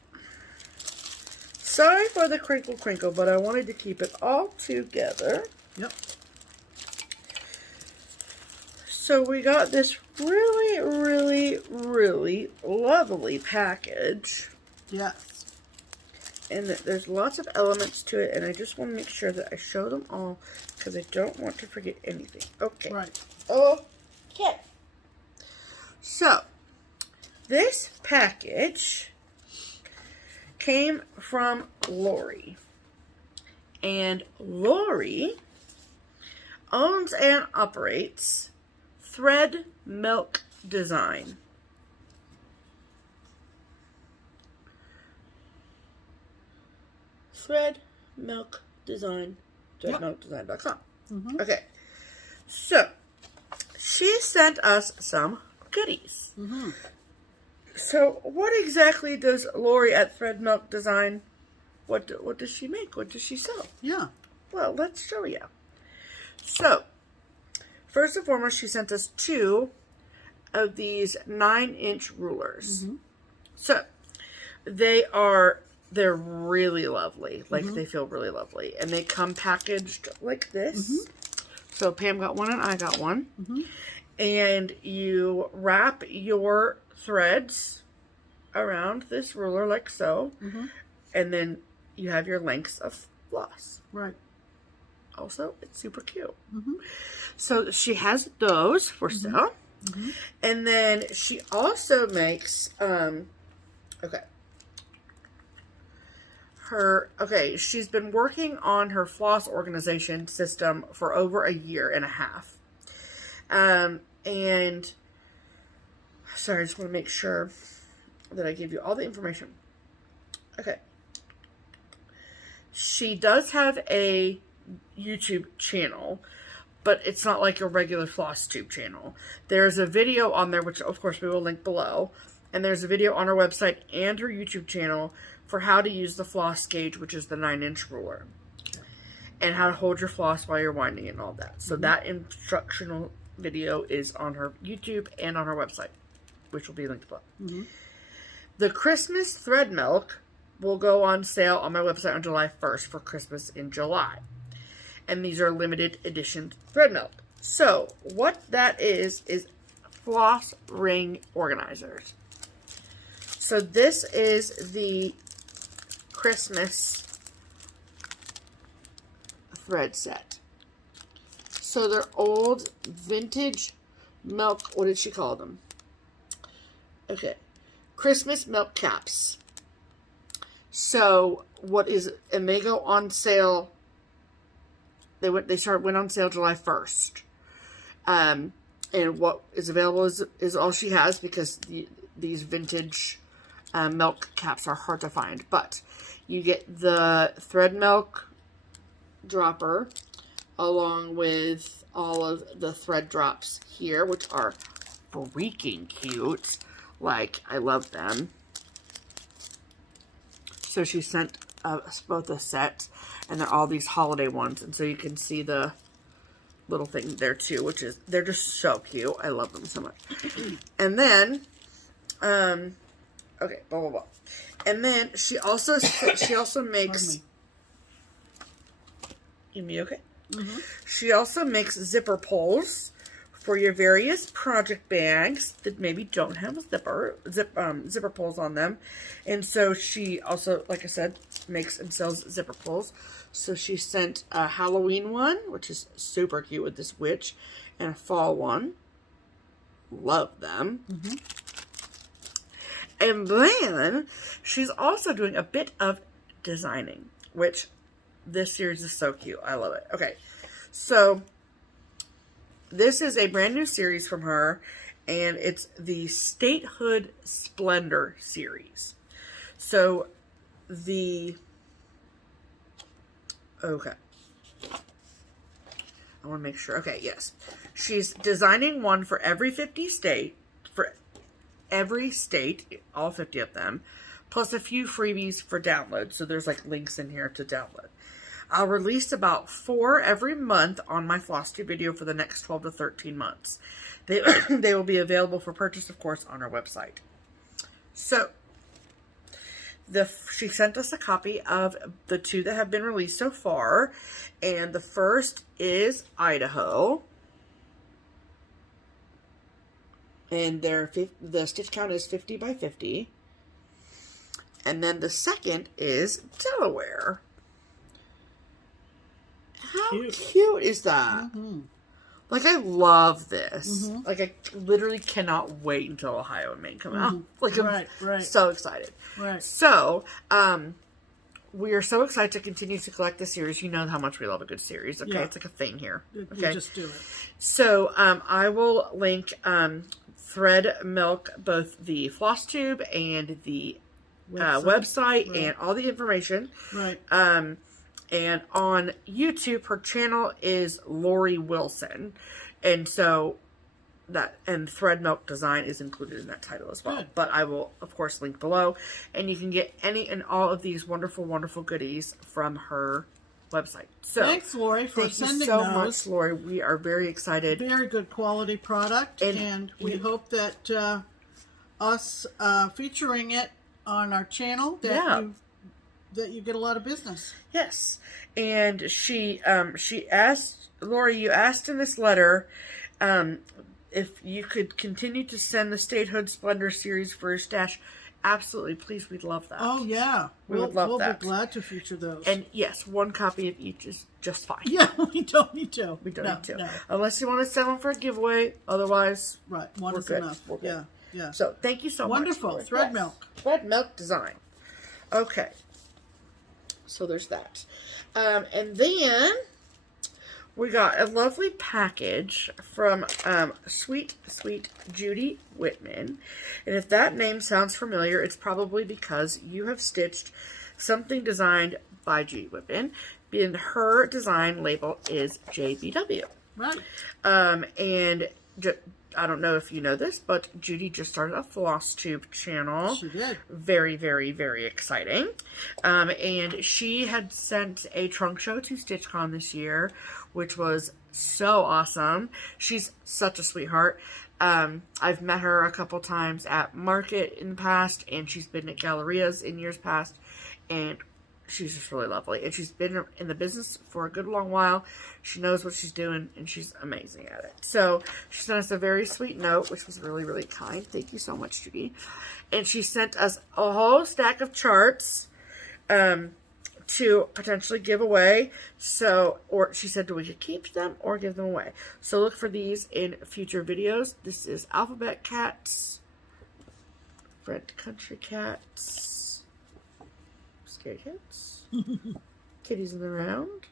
sorry for the crinkle, but I wanted to keep it all together. Yep. So we got this really, really, really lovely package. Yes. And there's lots of elements to it, and I just want to make sure that I show them all because I don't want to forget anything. Okay. Right. Okay. So, this package came from Lori. And Lori owns and operates Thread Milk Design. Thread Milk Design. ThreadMilkDesign.com. Mm-hmm. Okay. So, she sent us some goodies. Mm-hmm. So, what exactly does Lori at Thread Milk Design, what does she make? What does she sell? Yeah. Well, let's show you. So, first and foremost, she sent us 2 of these 9-inch rulers. Mm-hmm. So, they're really lovely. Like, they feel really lovely. And they come packaged like this. Mm-hmm. So, Pam got one and I got one. Mm-hmm. And you wrap your threads around this ruler like so. Mm-hmm. And then you have your lengths of floss. Right. Also, it's super cute. Mm-hmm. So she has those for sale. Mm-hmm. And then she also makes, she's been working on her floss organization system for over a year and a half. And, sorry, I just want to make sure that I give you all the information. Okay. She does have a YouTube channel, but it's not like a regular FlossTube channel. There's a video on there, which of course we will link below, and there's a video on her website and her YouTube channel for how to use the floss gauge, which is the 9-inch ruler, and how to hold your floss while you're winding it and all that. So that instructional video is on her YouTube and on her website, which will be linked below. Mm-hmm. The Christmas thread milk will go on sale on my website on July 1st for Christmas in July. And these are limited edition thread milk. So, what that is floss ring organizers. So, this is the Christmas thread set. So, they're old vintage milk. What did she call them? Okay. Christmas milk caps. So, and they go on sale. They went on sale July 1st. And what is available is all she has, because these vintage milk caps are hard to find. But you get the thread milk dropper along with all of the thread drops here, which are freaking cute. Like, I love them. So she sent us both a set, and they're all these holiday ones, and so you can see the little thing there too, which is, they're just so cute. I love them so much. And then, okay, blah, blah, blah. And then she also makes, you me okay? Mm-hmm. She also makes zipper pulls for your various project bags that maybe don't have a zipper pulls on them. And so she also, like I said, makes and sells zipper pulls. So she sent a Halloween one, which is super cute with this witch, and a fall one. Love them. Mm-hmm. And then she's also doing a bit of designing, which this series is so cute. I love it. Okay, so this is a brand new series from her, and it's the Statehood Splendor series. So, okay. I want to make sure. Okay, yes. She's designing one for every 50 state, for every state, all 50 of them, plus a few freebies for download. So there's like links in here to download. I'll release about 4 every month on my FlossTube video for the next 12 to 13 months. They will be available for purchase, of course, on our website. So, she sent us a copy of the 2 that have been released so far. And the first is Idaho. And the stitch count is 50 by 50. And then the second is Delaware. How cute is that? Mm-hmm. Like, I love this. Mm-hmm. Like, I literally cannot wait until Ohio and Maine come out. Like, I'm so excited. Right. So, we are so excited to continue to collect the series. You know how much we love a good series. Okay, Yeah. it's like a thing here. You Okay, just do it. So I will link Thread Milk, both the FlossTube and the website right. and all the information. Right. And on YouTube, her channel is Lori Wilson, and so and Thread Milk Design is included in that title as well. Good. But I will, of course, link below, and you can get any and all of these wonderful, wonderful goodies from her website. So thanks, Lori, for sending so those. much, Lori. We are very excited. Very good quality product, and we hope that us featuring it on our channel that you get a lot of business. Yes, and she asked, Lori, you asked in this letter if you could continue to send the Statehood Splendor series for your stash. Absolutely, please, we'd love that. Oh yeah, we would love that. We'll be glad to feature those. And yes, one copy of each is just fine. Yeah, we don't need to. We don't need to. No. Unless you want to sell them for a giveaway. Otherwise, right, one is good. enough. We're good. Yeah. So thank you so Wonderful. much. Wonderful. Thread Milk. Thread Milk Design. Okay. So there's that. And then we got a lovely package from Sweet Judy Whitman. And if that name sounds familiar, it's probably because you have stitched something designed by Judy Whitman. And her design label is JBW. Right. And I don't know if you know this, but Judy just started a FlossTube channel. She did. Very, very, very exciting. And she had sent a trunk show to StitchCon this year, which was so awesome. She's such a sweetheart. I've met her a couple times at Market in the past, and she's been at Gallerias in years past, and she's just really lovely. And she's been in the business for a good long while. She knows what she's doing, and she's amazing at it. So she sent us a very sweet note, which was really, really kind. Thank you so much, Judy. And she sent us a whole stack of charts to potentially give away. So, or she said we could keep them or give them away. So look for these in future videos. This is Alphabet Cats, Red Country Cats, Scary Cats, Kitties in the Round,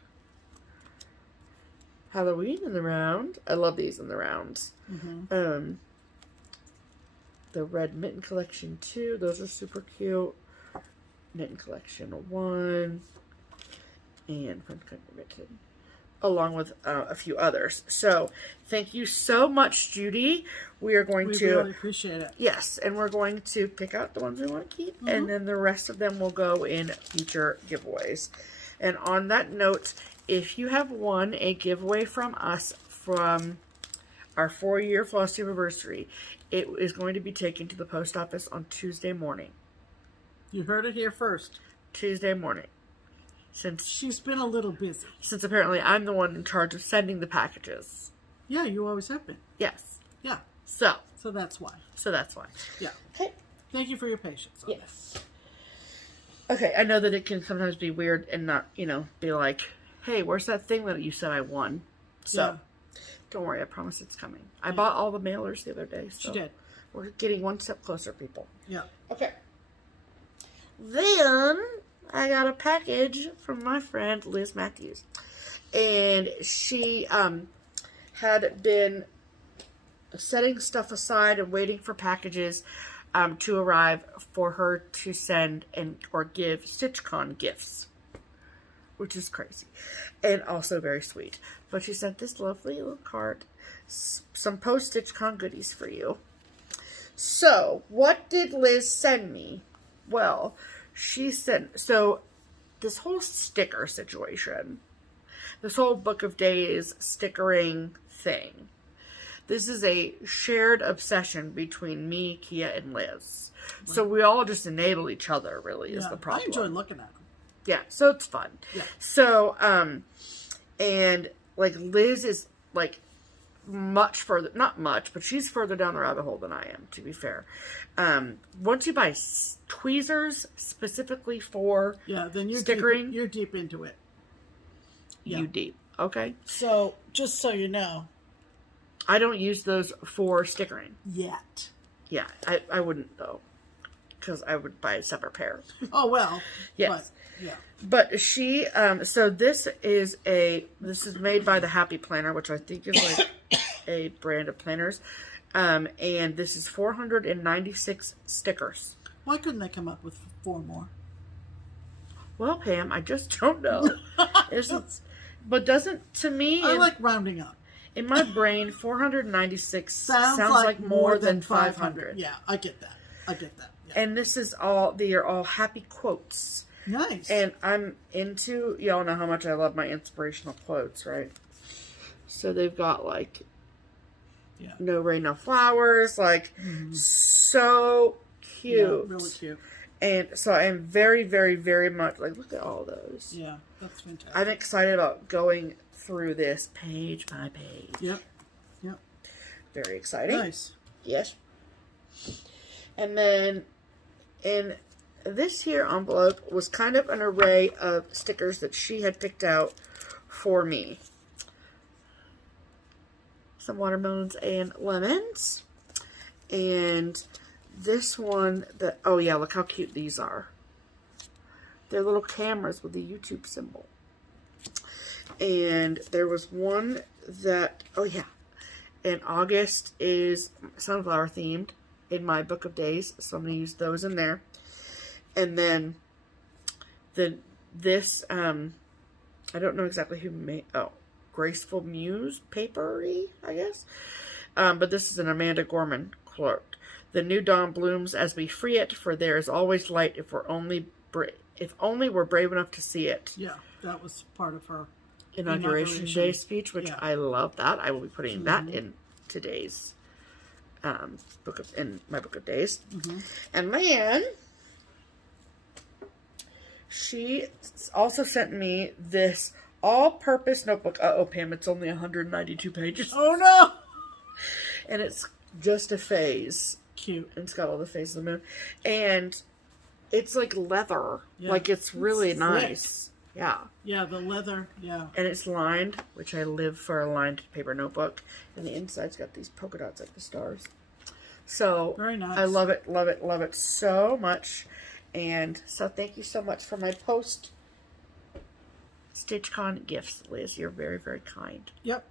Halloween in the Round. I love these in the rounds. Mm-hmm. The Red Mitten Collection 2. Those are super cute. Mitten Collection 1. And French Country Mitten. Along with a few others. So, thank you so much, Judy. We are going to... We really appreciate it. Yes, and we're going to pick out the ones we want to keep. Mm-hmm. And then the rest of them will go in future giveaways. And on that note, if you have won a giveaway from us from our 4-year FlossTube anniversary, it is going to be taken to the post office on Tuesday morning. You heard it here first. Tuesday morning. Since she's been a little busy. Since apparently I'm the one in charge of sending the packages. Yeah, you always have been. Yes. Yeah. So that's why. Yeah. Okay. Thank you for your patience. Yes. Okay, I know that it can sometimes be weird and not, be like, hey, where's that thing that you said I won? So, don't worry, I promise it's coming. I bought all the mailers the other day. So she did. We're getting one step closer, people. Yeah. Okay. Then I got a package from my friend Liz Mathews. And she had been setting stuff aside and waiting for packages to arrive for her to send or give StitchCon gifts, which is crazy and also very sweet. But she sent this lovely little card, some post StitchCon goodies for you. So, what did Liz send me? Well, she sent, this whole sticker situation, this whole Book of Days stickering thing, this is a shared obsession between me, Kea, and Liz. Right. So we all just enable each other, really, is the problem. I enjoy looking at them. Yeah, so it's fun. Yeah. So, and, Liz is, much further, not much, but she's further down the rabbit hole than I am, to be fair. Once you buy tweezers specifically for then you're stickering, you're deep into it. You deep, okay? So, just so you know, I don't use those for stickering. Yet. Yeah, I wouldn't, though. because I would buy a separate pair. Oh, well. Yes. But, yeah. But she, so this is made by the Happy Planner, which I think is like a brand of planners. And this is 496 stickers. Why couldn't they come up with 4 more? Well, Pam, I just don't know. But doesn't, to me... I like rounding up. In my brain, 496 sounds like more than 500. Yeah, I get that. Yeah. And they are all happy quotes. Nice. And I'm into, y'all know how much I love my inspirational quotes, right? So they've got like, no rain, no flowers, like so cute. Yeah, really cute. And so I'm very, very, very much like, look at all those. Yeah, that's fantastic. I'm excited about going through this page by page. Yep. Very exciting. Nice. Yes. And then in this here envelope was kind of an array of stickers that she had picked out for me. Some watermelons and lemons. And this one, oh yeah, look how cute these are. They're little cameras with the YouTube symbol. And there was one that, oh yeah, in August is sunflower themed in my book of days. So I'm going to use those in there. And then this, I don't know exactly who made, Graceful Muse Papery, I guess. But this is an Amanda Gorman quote. The new dawn blooms as we free it, for there is always light if only we're brave enough to see it. Yeah, that was part of her Inauguration Day speech, which I love that. I will be putting that in today's in my book of days. And then she also sent me this all-purpose notebook. Uh-oh, Pam, it's only 192 pages. Oh, no! And it's just a phase. Cute. And it's got all the phases of the moon. And it's like leather. Yeah. Like, it's really nice. Yeah. Yeah, the leather, yeah. And it's lined, which I live for a lined paper notebook. And the inside's got these polka dots like the stars. So, very nice. I love it, love it, love it so much. And so thank you so much for my post-StitchCon gifts, Liz. You're very, very kind. Yep,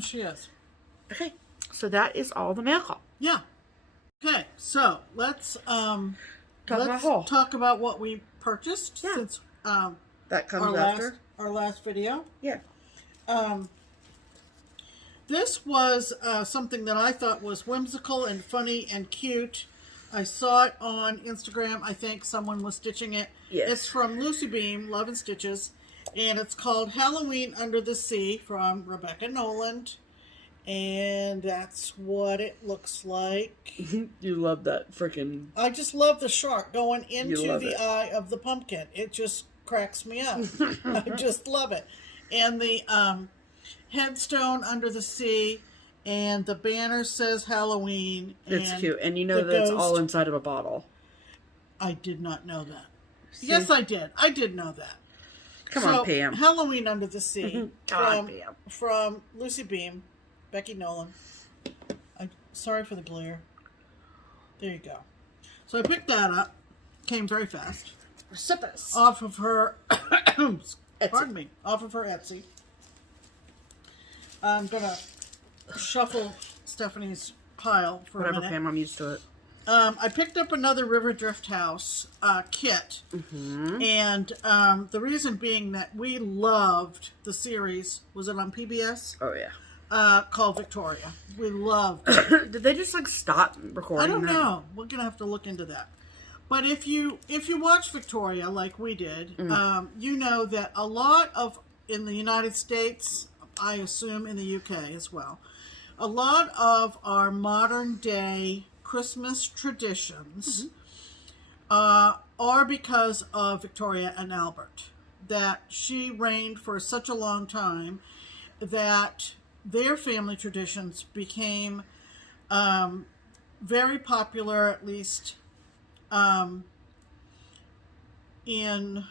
she is. Okay, so that is all the mail call. Yeah. Okay, so let's talk about what we purchased since that comes after our last video. Yeah. This was something that I thought was whimsical and funny and cute. I saw it on Instagram. I think someone was stitching it. Yes. It's from LucyBeam, Love and Stitches, and it's called Halloween Under the Sea from Rebecca Noland. And that's what it looks like. You love that freaking... I just love the shark going into the eye of the pumpkin. It just cracks me up. I just love it. And the headstone under the sea, and the banner says Halloween. It's cute. And you know that it's all inside of a bottle. I did not know that. See? Yes, I did. I did know that. Come on, Pam. Halloween Under the Sea Pam. from LucyBeam, Becky Nolan. Sorry for the glare. There you go. So I picked that up. Came very fast. Precipitous. Off of her, pardon me, off of her Etsy. I'm going to shuffle Stephanie's pile for a minute. Whatever, Pam, I'm used to it. I picked up another Riverdrift House kit. And the reason being that we loved the series, was it on PBS? Oh, yeah. Called Victoria. We loved it. Did they just, like, stop recording? I don't know. We're going to have to look into that. But if you watch Victoria like we did, you know that a lot of, in the United States, I assume in the UK as well, a lot of our modern day Christmas traditions are because of Victoria and Albert. That she reigned for such a long time that their family traditions became very popular, at least in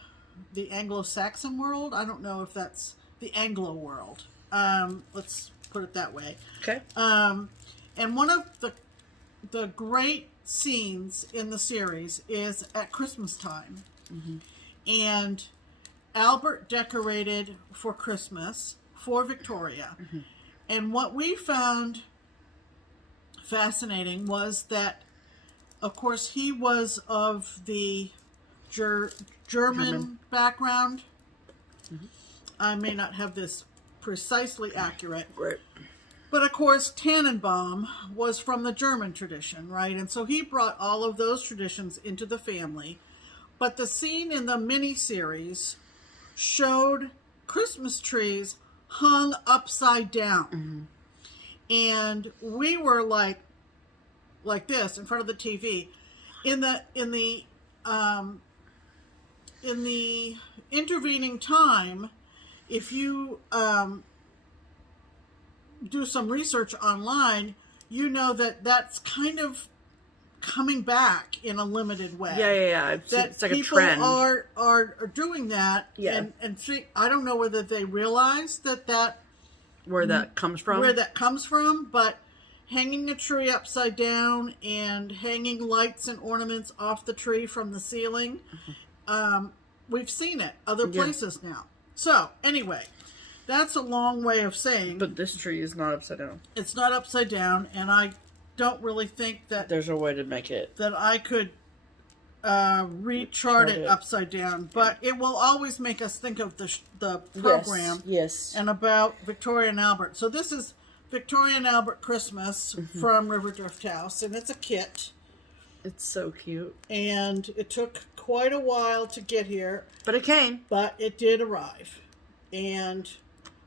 the Anglo-Saxon world. I don't know if that's the Anglo world. Let's put it that way. Okay. And one of the great scenes in the series is at Christmas time. And Albert decorated for Christmas for Victoria. And what we found fascinating was that, of course, he was of the German background. I may not have this precisely accurate. Right. But, of course, Tannenbaum was from the German tradition, right? And so he brought all of those traditions into the family. But the scene in the miniseries showed Christmas trees hung upside down. And we were like this in front of the TV. In the intervening time, if you do some research online, you know that that's kind of coming back in a limited way. Yeah. It's like a trend. People are doing that. Yeah. And I don't know whether they realize that where that comes from. But hanging a tree upside down and hanging lights and ornaments off the tree from the ceiling, we've seen it other places now. So anyway, that's a long way of saying. But this tree is not upside down. It's not upside down, and I don't really think that there's a way to make it. That I could rechart it upside down. But it will always make us think of the program. Yes. And about Victoria and Albert. So this is Victoria and Albert Christmas from Riverdrift House, and it's a kit. It's so cute. And it took quite a while to get here. But it came. But it did arrive. And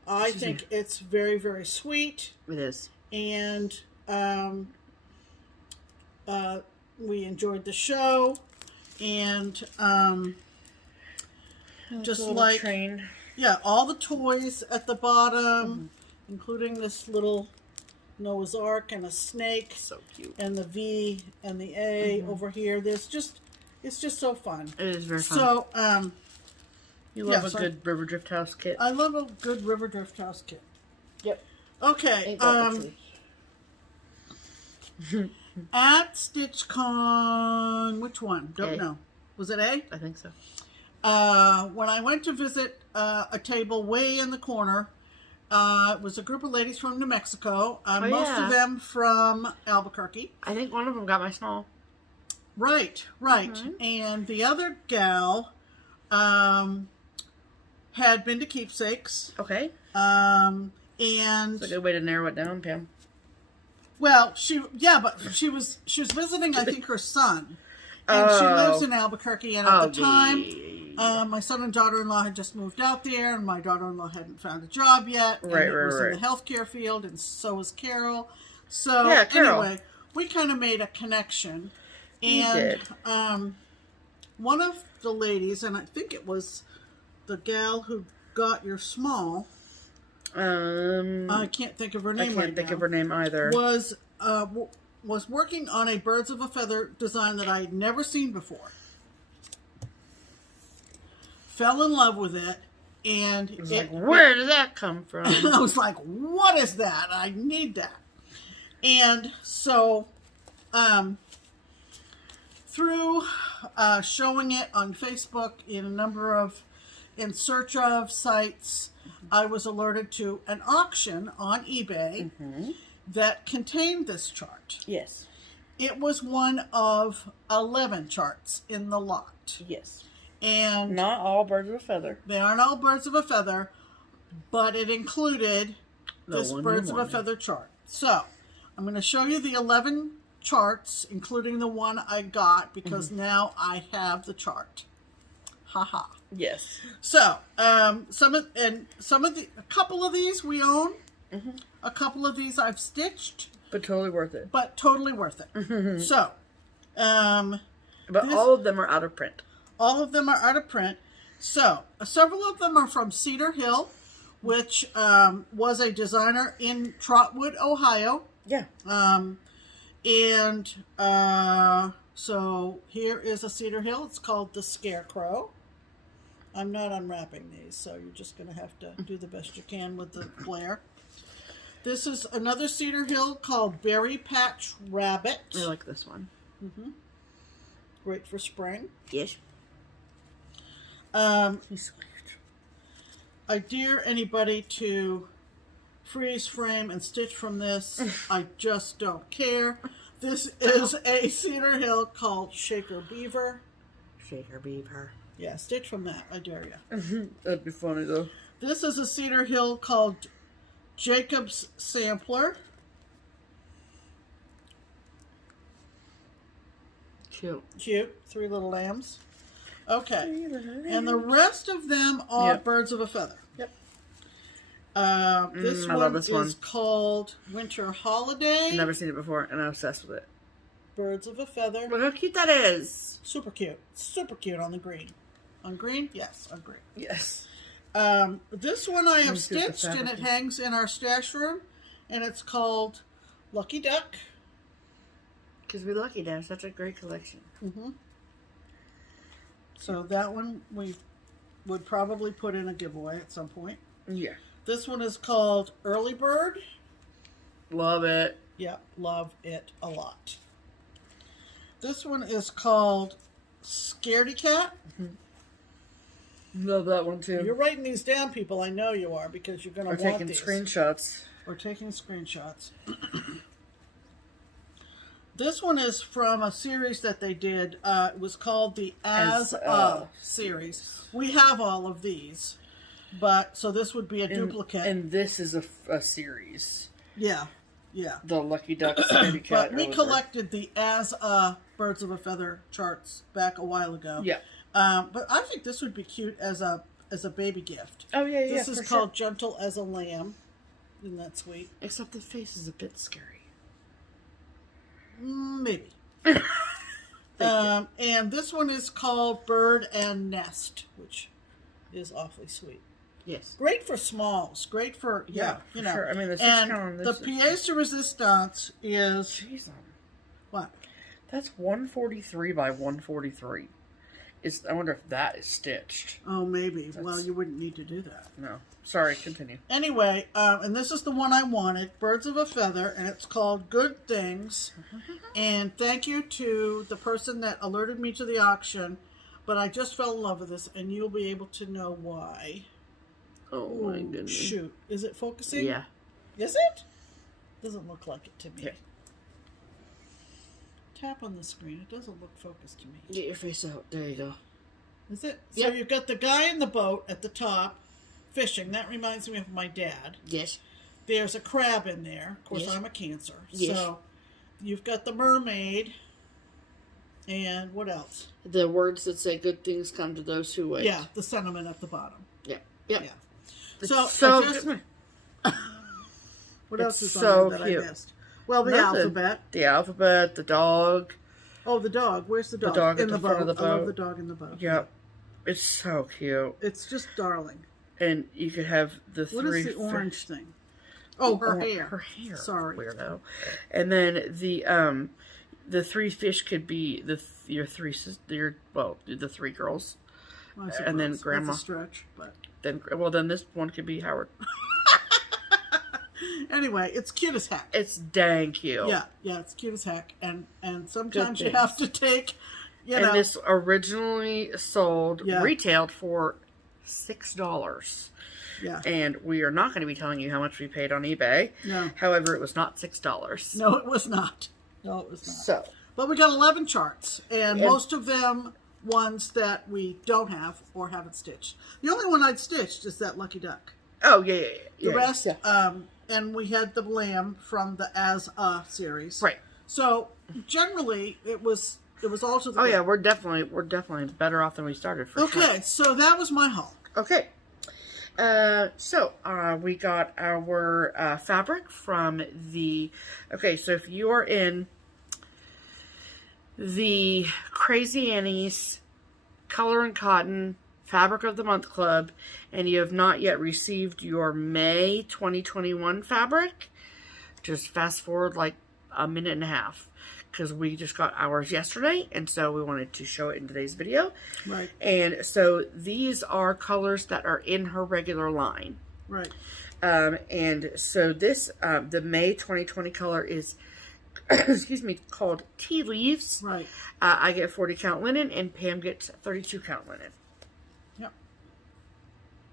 I think it's very, very sweet. It is. And we enjoyed the show. And just like train. Yeah, all the toys at the bottom, including this little Noah's Ark and a snake. So cute. And the V and the A over here. It's just so fun. It is very fun. So, you love a good Riverdrift House kit. I love a good Riverdrift House kit. Yep. Okay. At StitchCon, which one? Don't know. Was it A? I think so. When I went to visit a table way in the corner, it was a group of ladies from New Mexico. Most of them from Albuquerque. I think one of them got my small. Right. And the other gal had been to Keepsakes. Okay. And it's a good way to narrow it down, Pam. Well, she was visiting, I think, her son. And she lives in Albuquerque, and at the time, my son and daughter-in-law had just moved out there, and my daughter-in-law hadn't found a job yet. And it was in the healthcare field, and so was Carol. So, anyway, we kind of made a connection. And one of the ladies, and I think it was the gal who got your small, I can't think of her name. I can't think of her name either. Was working on a birds of a feather design that I had never seen before. Fell in love with it, and where did that come from? I was like, what is that? I need that. And so, through showing it on Facebook in search of sites, I was alerted to an auction on eBay that contained this chart. Yes. It was one of 11 charts in the lot. Yes. And not all birds of a feather. They aren't all birds of a feather, but it included this birds of a feather chart. So, I'm going to show you the 11 charts, including the one I got, because now I have the chart. Haha. Yes. So, a couple of these we own. A couple of these I've stitched. But totally worth it. So, but all of them are out of print. All of them are out of print. So, several of them are from Cedar Hill, which was a designer in Trotwood, Ohio. Yeah. So here is a Cedar Hill. It's called the Scarecrow. I'm not unwrapping these, so you're just going to have to do the best you can with the glare. This is another Cedar Hill called Berry Patch Rabbit. I like this one. Great for spring. Yes. He's so cute. I dare anybody to freeze frame and stitch from this. I just don't care. This is a Cedar Hill called Shaker Beaver. Shaker Beaver. Yeah, stitch from that. I dare you. That'd be funny though. This is a Cedar Hill called Jacob's Sampler. Cute. Cute. 3 little lambs. Okay. And the rest of them are birds of a feather. Yep. This one is called Winter Holiday. Never seen it before, and I'm obsessed with it. Birds of a feather. Look how cute that is. Super cute. Super cute on the green. On green? Yes, on green. Yes. This one I have stitched, and it hangs in our stash room, and it's called Lucky Duck. Because we're lucky to have such a great collection. So that one we would probably put in a giveaway at some point. Yeah. This one is called Early Bird. Love it. Yep, love it a lot. This one is called Scaredy Cat. Love that one too. You're writing these down, people. I know you are, because you're going to want taking these. Screenshots. Or taking screenshots. This one is from a series that they did. It was called the As A series. We have all of these, but so this would be a duplicate. And this is a series. Yeah, yeah. The Lucky Duck Scaredy Cat. But we collected the As A Birds of a Feather charts back a while ago. Yeah. But I think this would be cute as a baby gift. Oh yeah, yeah. This is called Gentle as a Lamb. Isn't that sweet? Except the face is a bit scary. Maybe. And this one is called Bird and Nest, which is awfully sweet. Yes. Great for smalls. Great for, you know. Sure. I mean, the pièce de résistance is... Jeez. What? That's 143 by 143. I wonder if that is stitched. Oh, maybe. Well, you wouldn't need to do that. No. Sorry, continue. Anyway, and this is the one I wanted, Birds of a Feather, and it's called Good Things. And thank you to the person that alerted me to the auction, but I just fell in love with this, and you'll be able to know why. Oh, my goodness. Shoot. Is it focusing? Yeah. Is it? Doesn't look like it to me. Yeah. Tap on the screen. It doesn't look focused to me. Get your face out. There you go. Is it? Yep. So you've got the guy in the boat at the top fishing. That reminds me of my dad. Yes. There's a crab in there. Of course, yes. I'm a Cancer. Yes. So you've got the mermaid. And what else? The words that say good things come to those who wait. Yeah, the sentiment at the bottom. Yeah. Yep. Yeah. So what else is so on there that cute. I missed? Well, the alphabet. The alphabet, the dog. Oh, the dog. Where's the dog? The dog in at the front boat. of the boat. I love the dog in the boat. Yep. It's so cute. It's just darling. And you could have the What three... is the orange thing? Oh, her hair. Her hair. Sorry. Weirdo. And then the 3 fish could be the 3 girls. Well, and then Grandma. That's a stretch, but... Then this one could be Howard. Anyway, it's cute as heck. It's dang cute. Yeah, it's cute as heck. And sometimes you have to take, And this originally sold, retailed for $6. Yeah. And we are not going to be telling you how much we paid on eBay. No. However, it was not $6. No, it was not. No, it was not. So. But we got 11 charts. And most of them ones that we don't have or haven't stitched. The only one I'd stitched is that Lucky Duck. Oh, yeah. The rest, and we had the lamb from the As A series. Right. So generally, it was all to the yeah, we're definitely better off than we started for sure. Okay, so that was my haul. Okay. So we got our fabric from the... Okay, so if you are in the Crazy Annie's Color and Cotton Fabric of the Month Club, and you have not yet received your May 2021 fabric, just fast forward like a minute and a half, because we just got ours yesterday, and so we wanted to show it in today's video. Right. And so these are colors that are in her regular line. Right. And so this, the May 2020 color is excuse me, called Tea Leaves. Right. I get 40 count linen, and Pam gets 32 count linen. Yep.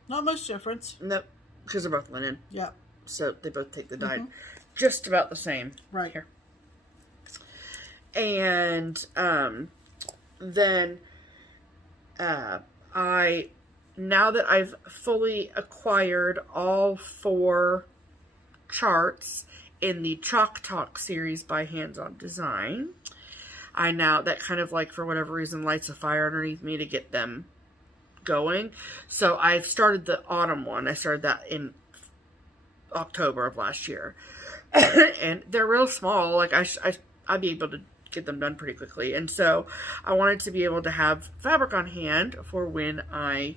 Not much difference. Nope, because they're both linen. Yep. So they both take the dye just about the same. Right. Here. And then now that I've fully acquired all 4 charts in the Chalk Talk series by Hands On Design, that kind of like, for whatever reason, lights a fire underneath me to get them going. So I've started the autumn one. I started that in October of last year. And they're real small. Like I'd be able to get them done pretty quickly. And so I wanted to be able to have fabric on hand for when I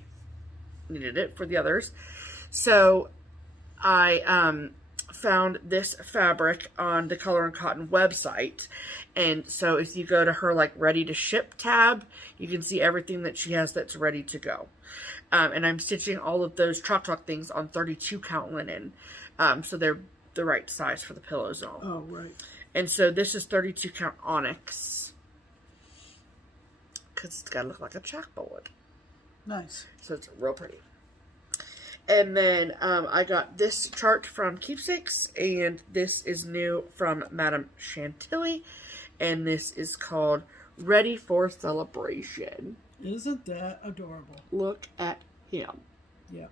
needed it for the others. So I found this fabric on the Color and Cotton website. And so if you go to her like ready to ship tab, you can see everything that she has that's ready to go. And I'm stitching all of those Chalk Talk things on 32 count linen. So they're the right size for the pillows and all. Oh, right. And so this is 32 count onyx. Because it's got to look like a chalkboard. Nice. So it's real pretty. And then I got this chart from Keepsakes. And this is new from Madame Chantilly. And this is called Ready for Celebration. Isn't that adorable? Look at him. Yeah.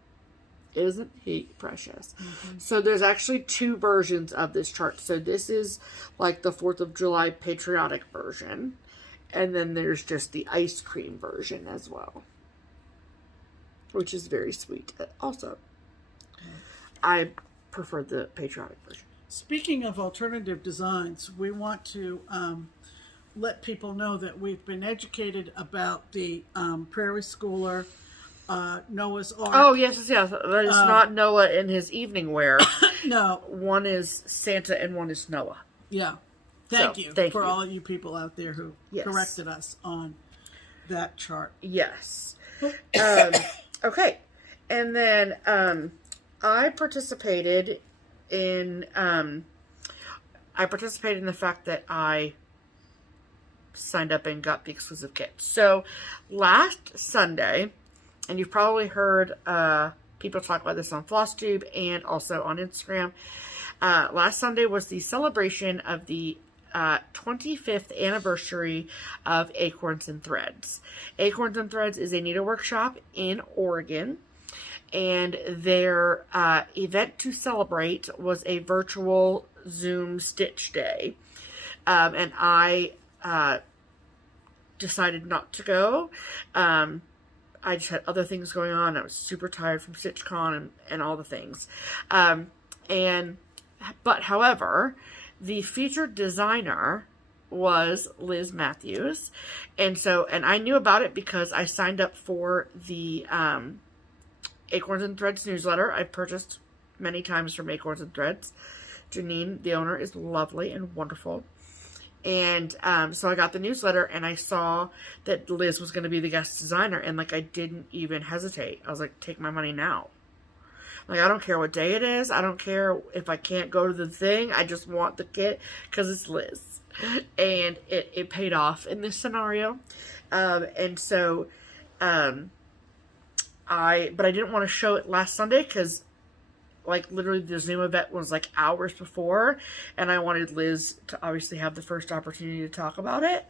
Isn't he precious? So there's actually 2 versions of this chart. So this is like the 4th of July patriotic version. And then there's just the ice cream version as well. Which is very sweet. Also, I prefer the patriotic version. Speaking of alternative designs, we want to let people know that we've been educated about the Prairie Schooler Noah's Ark. Oh, yes. That is not Noah in his evening wear. No. One is Santa and one is Noah. Yeah. Thank you for all of you people out there who corrected us on that chart. Yes. Okay. And then I participated in the fact that I signed up and got the exclusive kit. So last Sunday, and you've probably heard people talk about this on FlossTube and also on Instagram. Last Sunday was the celebration of the 25th anniversary of Acorns and Threads. Acorns and Threads is a needlework shop in Oregon. And their event to celebrate was a virtual Zoom stitch day. And I decided not to go. I just had other things going on. I was super tired from StitchCon and all the things. But however, the featured designer was Liz Mathews. And I knew about it because I signed up for the Acorns and Threads newsletter. I've purchased many times from Acorns and Threads. Janine, the owner, is lovely and wonderful. And so I got the newsletter and I saw that Liz was going to be the guest designer. And like, I didn't even hesitate. I was like, take my money now. Like, I don't care what day it is. I don't care if I can't go to the thing. I just want the kit because it's Liz. And it paid off in this scenario. But I didn't want to show it last Sunday because like literally the Zoom event was like hours before, and I wanted Liz to obviously have the first opportunity to talk about it,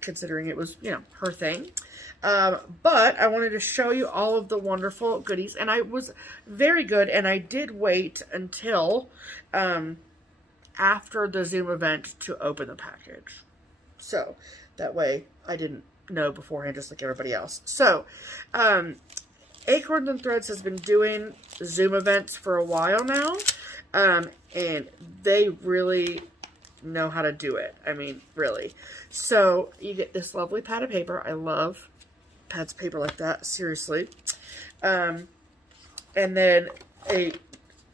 considering it was, her thing. But I wanted to show you all of the wonderful goodies, and I was very good, and I did wait until after the Zoom event to open the package. So that way I didn't know beforehand, just like everybody else. So, Acorns and Threads has been doing Zoom events for a while now, and they really know how to do it. I mean, really. So, you get this lovely pad of paper. I love pads of paper like that, seriously. And then a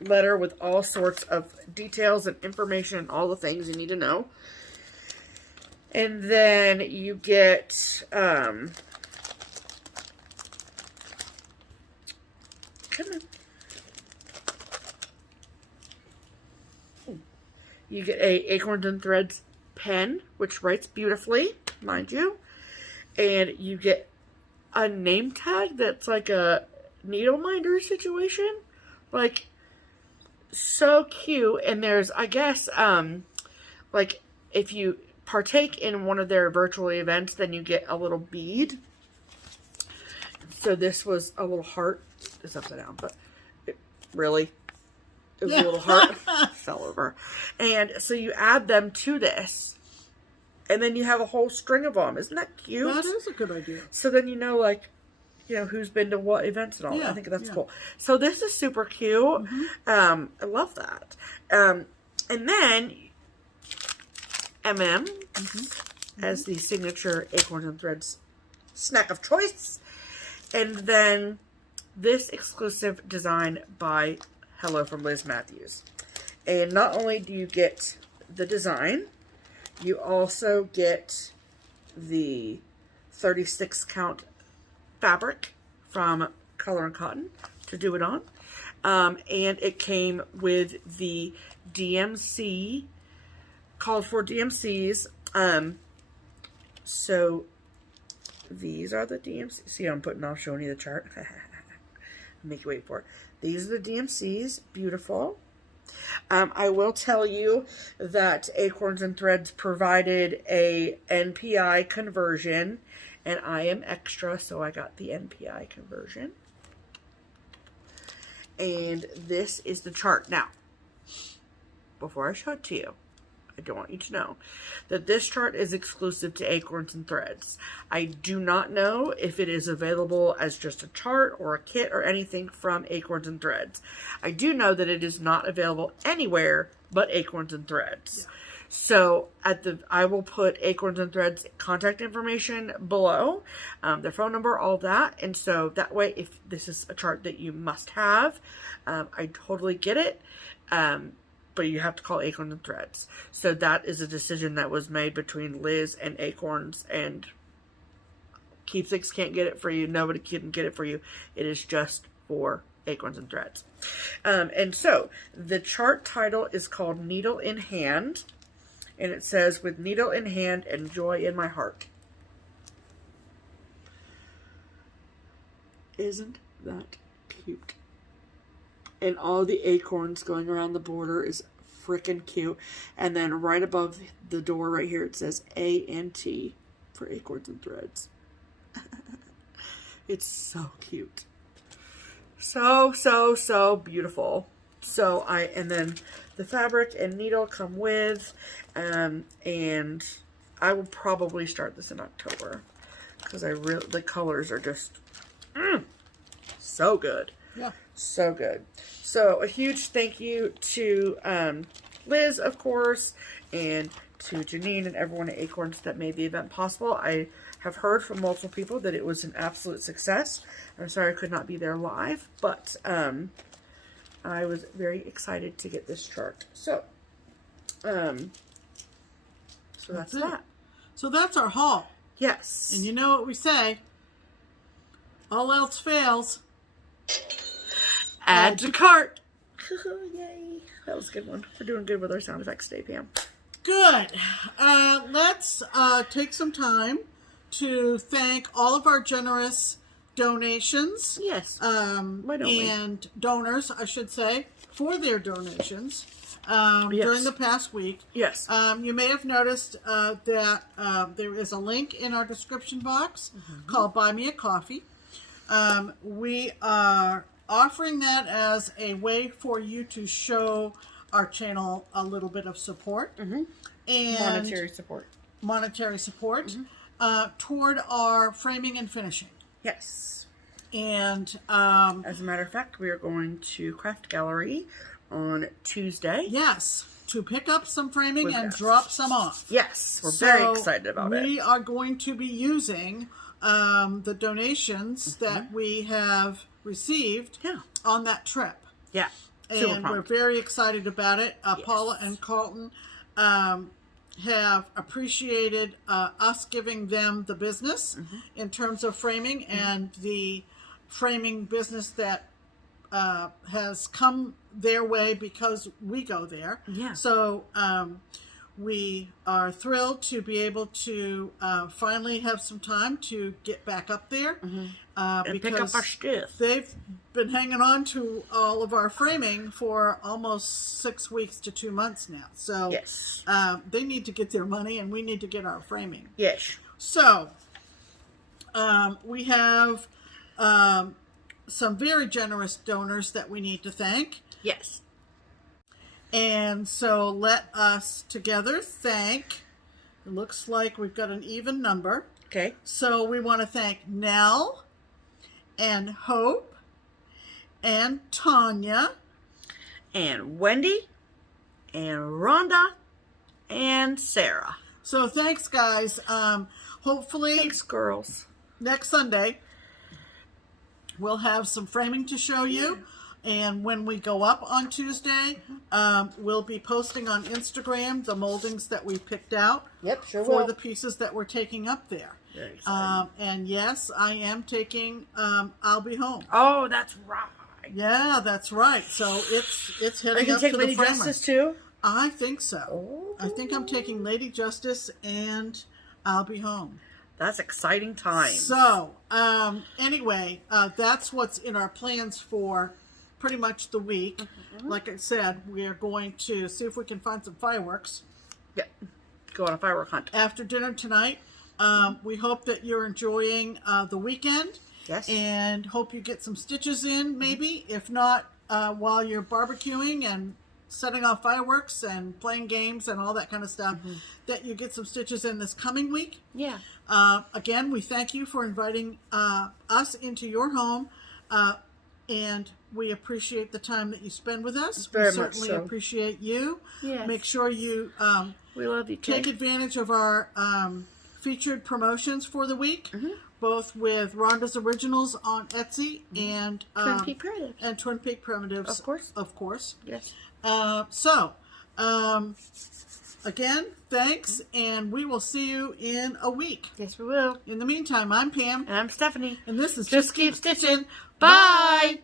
letter with all sorts of details and information and all the things you need to know. And then you get, You get a Acorns and Threads pen, which writes beautifully, mind you. And you get a name tag that's like a needle minder situation. Like, so cute. And there's, I guess, like, if you partake in one of their virtual events, then you get a little bead. So this was a little heart. It's upside down, but it was a little heart. Fell over. And so you add them to this, and then you have a whole string of them. Isn't that cute? That is a good idea. So then you know, like, you know, who's been to what events and all that. I think that's cool. So this is super cute. I love that. And then as the signature Acorns and Threads snack of choice. And then this exclusive design by Hello from Liz Mathews. And not only do you get the design, you also get the 36 count fabric from Color and Cotton to do it on. And it came with the DMC, called for DMCs. So these are the DMCs. See, I'm putting off showing you the chart. Make you wait for it. These are the DMCs. Beautiful. I will tell you that Acorns and Threads provided a NPI conversion, and I am extra, so I got the NPI conversion. And this is the chart. Now, before I show it to you, I don't want you to know that this chart is exclusive to Acorns and Threads. I do not know if it is available as just a chart or a kit or anything from Acorns and Threads. I do know that it is not available anywhere but Acorns and Threads. Yeah. So I will put Acorns and Threads contact information below, their phone number, all that. And so that way, if this is a chart that you must have, I totally get it. But you have to call Acorns and Threads. So that is a decision that was made between Liz and Acorns, and Keepsakes can't get it for you. Nobody can get it for you. It is just for Acorns and Threads. And so the chart title is called Needle in Hand, and it says, with needle in hand and joy in my heart. Isn't that cute? And all the acorns going around the border is freaking cute. And then right above the door right here, it says ANT for Acorns and Threads. It's so cute. So, so, so beautiful. So and then the fabric and needle come with, and I will probably start this in October, because the colors are just so good. Yeah. So good. So a huge thank you to Liz, of course, and to Janine and everyone at Acorns that made the event possible. I have heard from multiple people that it was an absolute success. I'm sorry I could not be there live, but I was very excited to get this chart. So, that's that. So that's our haul. Yes. And you know what we say? All else fails. Add to cart. Yay. That was a good one. We're doing good with our sound effects today, Pam. Good. Let's take some time to thank all of our generous donations. Yes. And donors, I should say, for their donations during the past week. Yes. You may have noticed that there is a link in our description box called Buy Me a Coffee. We are offering that as a way for you to show our channel a little bit of support. And monetary support toward our framing and finishing. Yes. And as a matter of fact, we are going to Craft Gallery on Tuesday. Yes, to pick up some framing and drop some off. Yes, we're very excited about it. We are going to be using the donations that we have received on that trip. Yeah. And we're very excited about it. Paula and Carlton have appreciated us giving them the business in terms of framing, and the framing business that has come their way because we go there. Yeah. So we are thrilled to be able to finally have some time to get back up there. And because pick up our stuff. they've been hanging on to all of our framing for almost 6 weeks to 2 months now. So yes. They need to get their money and we need to get our framing. Yes. So we have some very generous donors that we need to thank. Yes. And so let us together thank, it looks like we've got an even number. Okay. So we want to thank Nell and Hope and Tanya and Wendy and Rhonda and Sarah. So thanks, guys. Hopefully Thanks, girls. Next Sunday we'll have some framing to show you. And when we go up on Tuesday, we'll be posting on Instagram the moldings that we picked out. Yep, sure for will. the pieces that we're taking up there. Very exciting. And yes, I am taking I'll Be Home. Oh, that's right. Yeah, that's right. So it's heading Are you up going to to take the Lady framer. Justice too? I think so. Oh. I think I'm taking Lady Justice and I'll Be Home. That's exciting times. So, anyway, that's what's in our plans for pretty much the week. Like I said, we are going to see if we can find some fireworks. Yep. Go on a firework hunt. After dinner tonight. We hope that you're enjoying the weekend. Yes. And hope you get some stitches in, maybe. If not, while you're barbecuing and setting off fireworks and playing games and all that kind of stuff, that you get some stitches in this coming week. Yeah. Again, we thank you for inviting us into your home. And we appreciate the time that you spend with us. Very we much certainly so. appreciate you. Yes. Make sure you We love you, take Kate. advantage of our featured promotions for the week, both with Rhonda's Originals on Etsy and Twin Peak Primitives. and Twin Peak Primitives, Of course. Yes. Again, thanks, and we will see you in a week. Yes, we will. In the meantime, I'm Pam. And I'm Stephanie. And this is Just Keep Stitching. Bye.